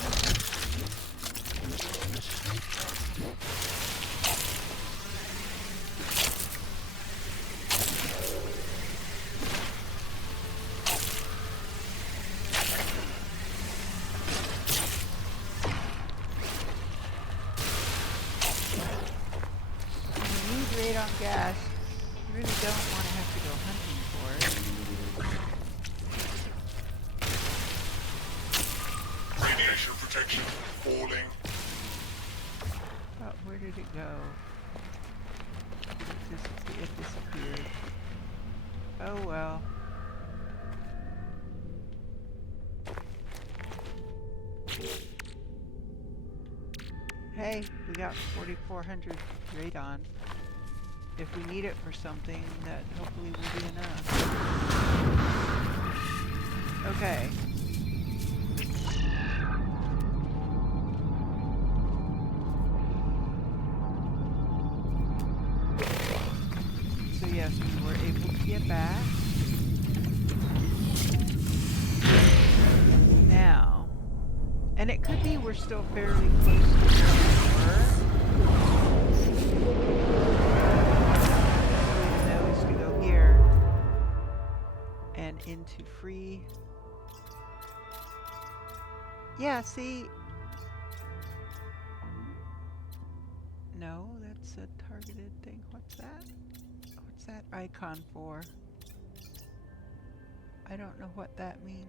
You need radon gas. You really don't want to have to go hunting for it. Radiation protection falling. But where did it go? It disappeared. Oh well. Hey, we got 4,400 radon. If we need it for something, that hopefully will be enough. Okay. So yes, we were able to get back. Now, and it could be we're still fairly close to where we were. Now is to go here and into free. Yeah, see. No, that's a targeted thing. What's that? What's that icon for? I don't know what that means.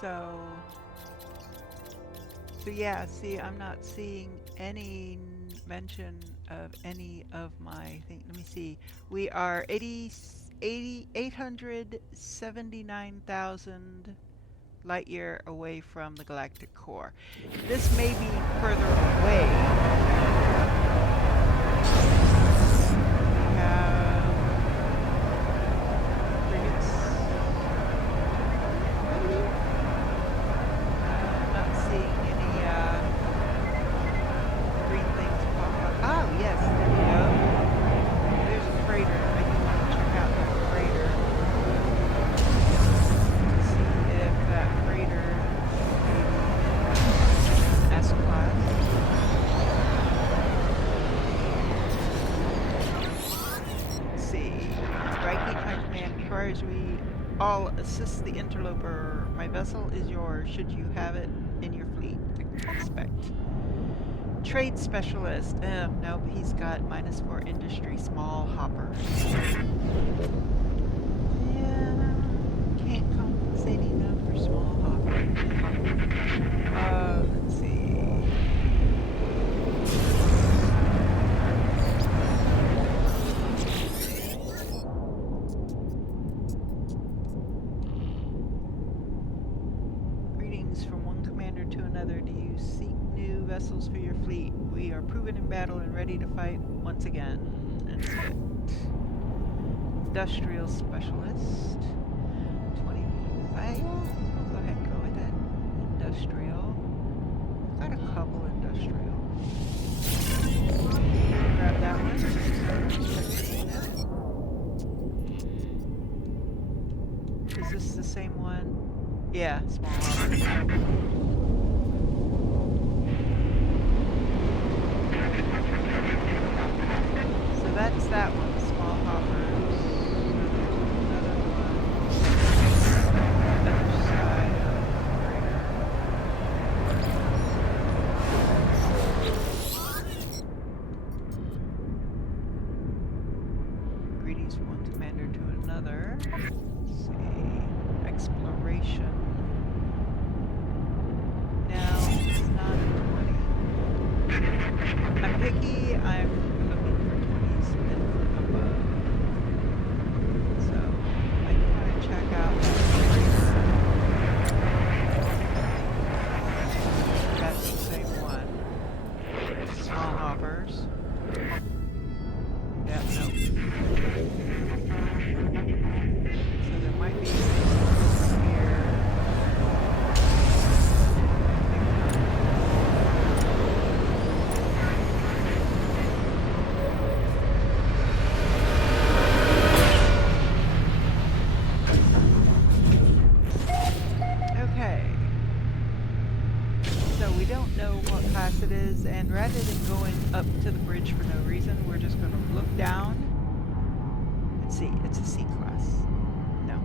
So yeah, see, I'm not seeing any mention of any of my things. Let me see. We are 879,000 light year away from the galactic core. This may be further away. We have frigates. I'm not seeing any green things pop up. Oh yes, there we go. There's a freighter. I do want to check out that freighter. See if that freighter maybe S class. Let's see. Striking my command requires we all assist the interloper. My vessel is yours should you have it in your fleet. Expect. Trade specialist. Nope, he's got -4 industry small hoppers. Yeah, can't compensate enough for small hoppers. Let's see. Greetings from one commander to another. Do you seek new vessels for your fleet? We are proven in battle and ready to fight once again. Inspect. Industrial specialist. 25. We'll go ahead and go with that. Industrial. Got a couple industrial. Grab that one. Is this the same one? Yeah, small hopper. So that's that one, small hoppers. Another one. Other side of the freighter. Greetings from one commander to another. Let's see. Exploration. No, it's not a 20. I'm picky. I'm looking for 20s and above. So I do want to check out that freighter. That's the same one. Small hoppers. Yeah, no. So there might be here. Okay. So we don't know what class it is, and rather than going up to the bridge for no reason, we're just going to look down. Let's see, it's a C class. No.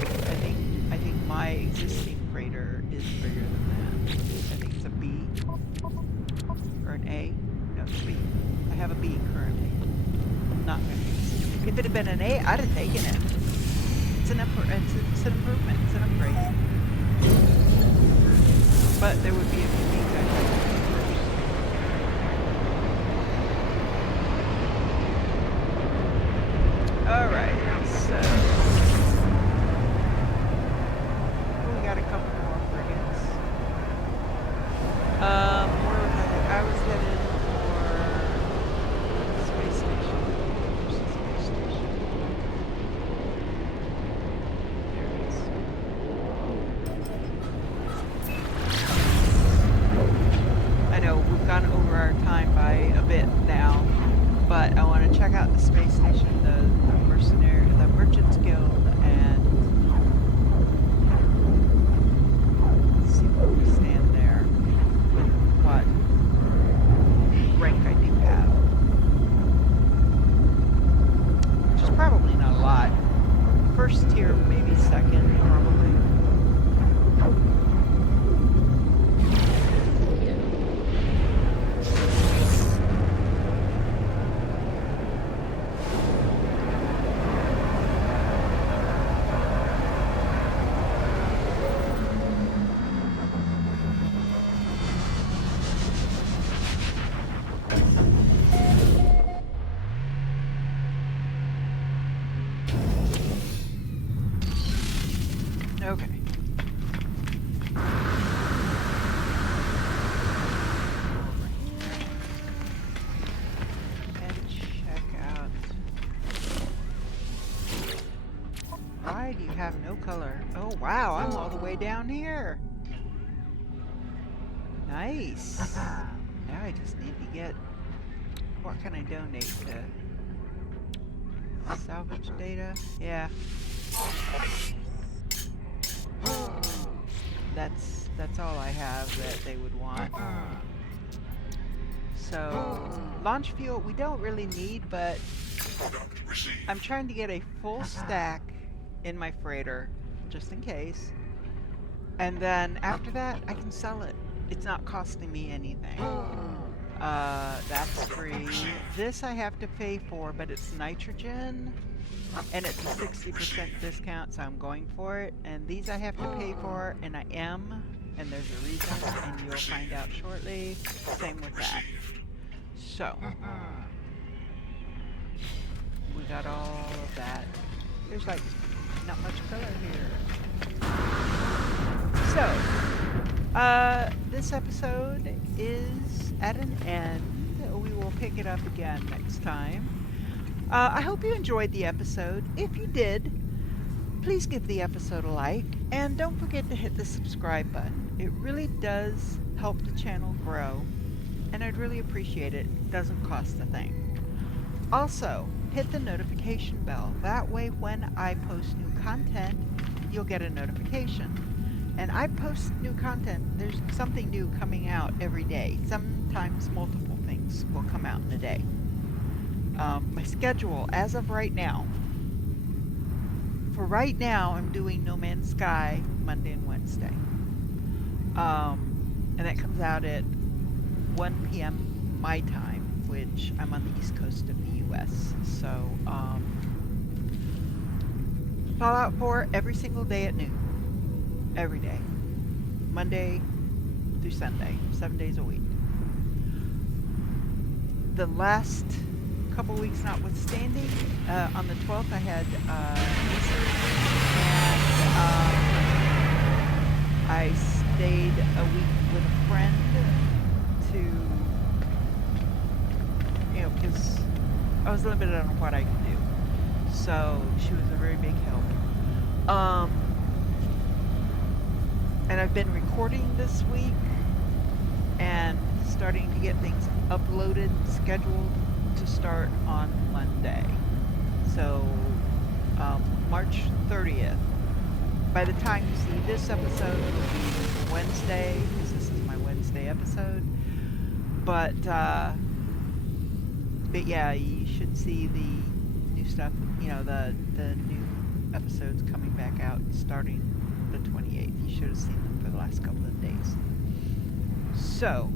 I think my existing freighter is bigger than that. I think it's a B. Or an A. No, it's a B. I have a B currently. I'm not going to use it. If it had been an A, I'd have taken it. It's an improvement. It's an upgrade. But there would be a few things I'd like to do first. Why do you have no color? Oh, wow, I'm all the way down here. Nice. Now I just need to get... What can I donate to? Salvage data? Yeah. That's all I have that they would want. So, launch fuel we don't really need, but Product received. I'm trying to get a full stack in my freighter, just in case. And then after that, I can sell it. It's not costing me anything. That's free. This I have to pay for, but it's nitrogen. And it's a 60% discount, so I'm going for it. And these I have to pay for, and I am. And there's a reason, and you'll find out shortly. Same with that. So, we got all of that. There's like not much color here. So, this episode is at an end. We will pick it up again next time. I hope you enjoyed the episode. If you did, please give the episode a like, and don't forget to hit the subscribe button. It really does help the channel grow, and I'd really appreciate it. It doesn't cost a thing. Also, hit the notification bell. That way when I post new content, you'll get a notification. And I post new content. There's something new coming out every day. Sometimes multiple things will come out in a day. My schedule, as of right now, for right now, I'm doing No Man's Sky Monday and Wednesday. And that comes out at 1 p.m. my time, which I'm on the east coast of the U.S. So, Fallout 4 every single day at noon. Every day. Monday through Sunday. 7 days a week. The last couple weeks notwithstanding, on the 12th I had and I stayed a week with a friend to, you know, because I was limited on what I could do. So she was a very big help. And I've been recording this week and starting to get things uploaded, scheduled to start on Monday. So, March 30th. By the time you see this episode, it will be Wednesday, because this is my Wednesday episode. But yeah, you should see the new stuff, you know, the new episodes coming back out starting the 28th. You should have seen them for the last couple of days. So,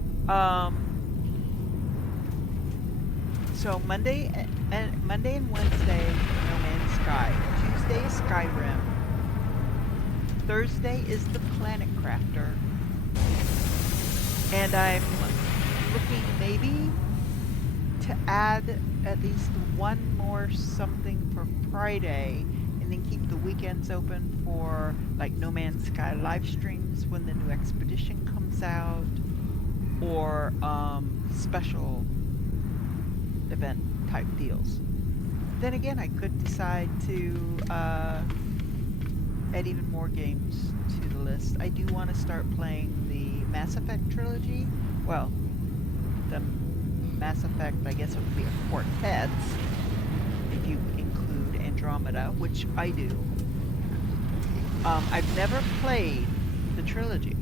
Monday and Wednesday, No Man's Sky. Tuesday is Skyrim. Thursday is the Planet Crafter. And I'm looking maybe to add at least one more something for Friday, and then keep the weekends open for like No Man's Sky live streams when the new expedition comes out, or special event type deals. Then again, I could decide to add even more games to the list. I do want to start playing the Mass Effect trilogy. Well, the Mass Effect, I guess it would be a quartet if you include Andromeda, which I do. I've never played the trilogy.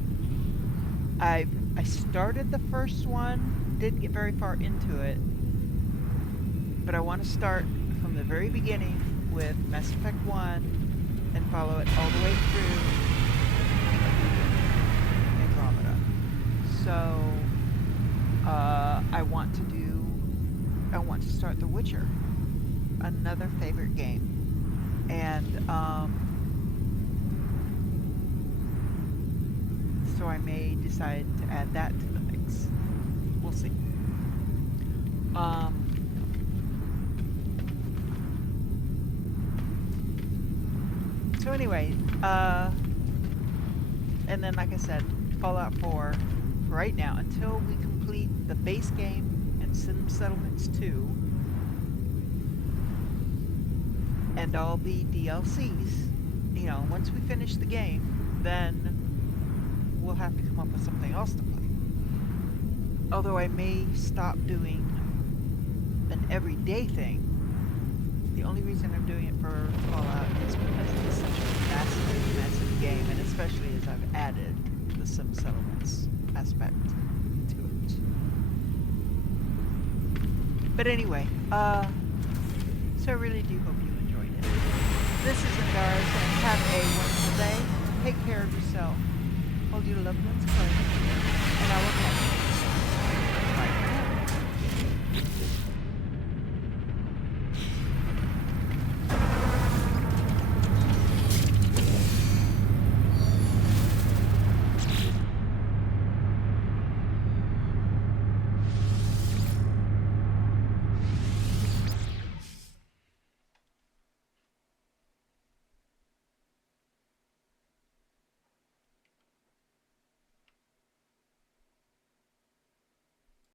I started the first one, didn't get very far into it, but I want to start from the very beginning with Mass Effect 1 and follow it all the way through Andromeda. So, I want to start The Witcher, another favorite game, and so I may decide to add that to the mix. We'll see. So anyway, and then like I said, Fallout 4 right now, until we complete the base game and Sim Settlements 2 and all the DLCs, you know, once we finish the game, then we'll have to come up with something else to play. Although I may stop doing an everyday thing. The only reason I'm doing it for Fallout is because it's such a massive game, and especially as I've added the Sim Settlements aspect to it. But anyway, so I really do hope you enjoyed it. This is Angaris, and have a wonderful day. Take care of yourself. Hold your loved ones close, and I will catch you.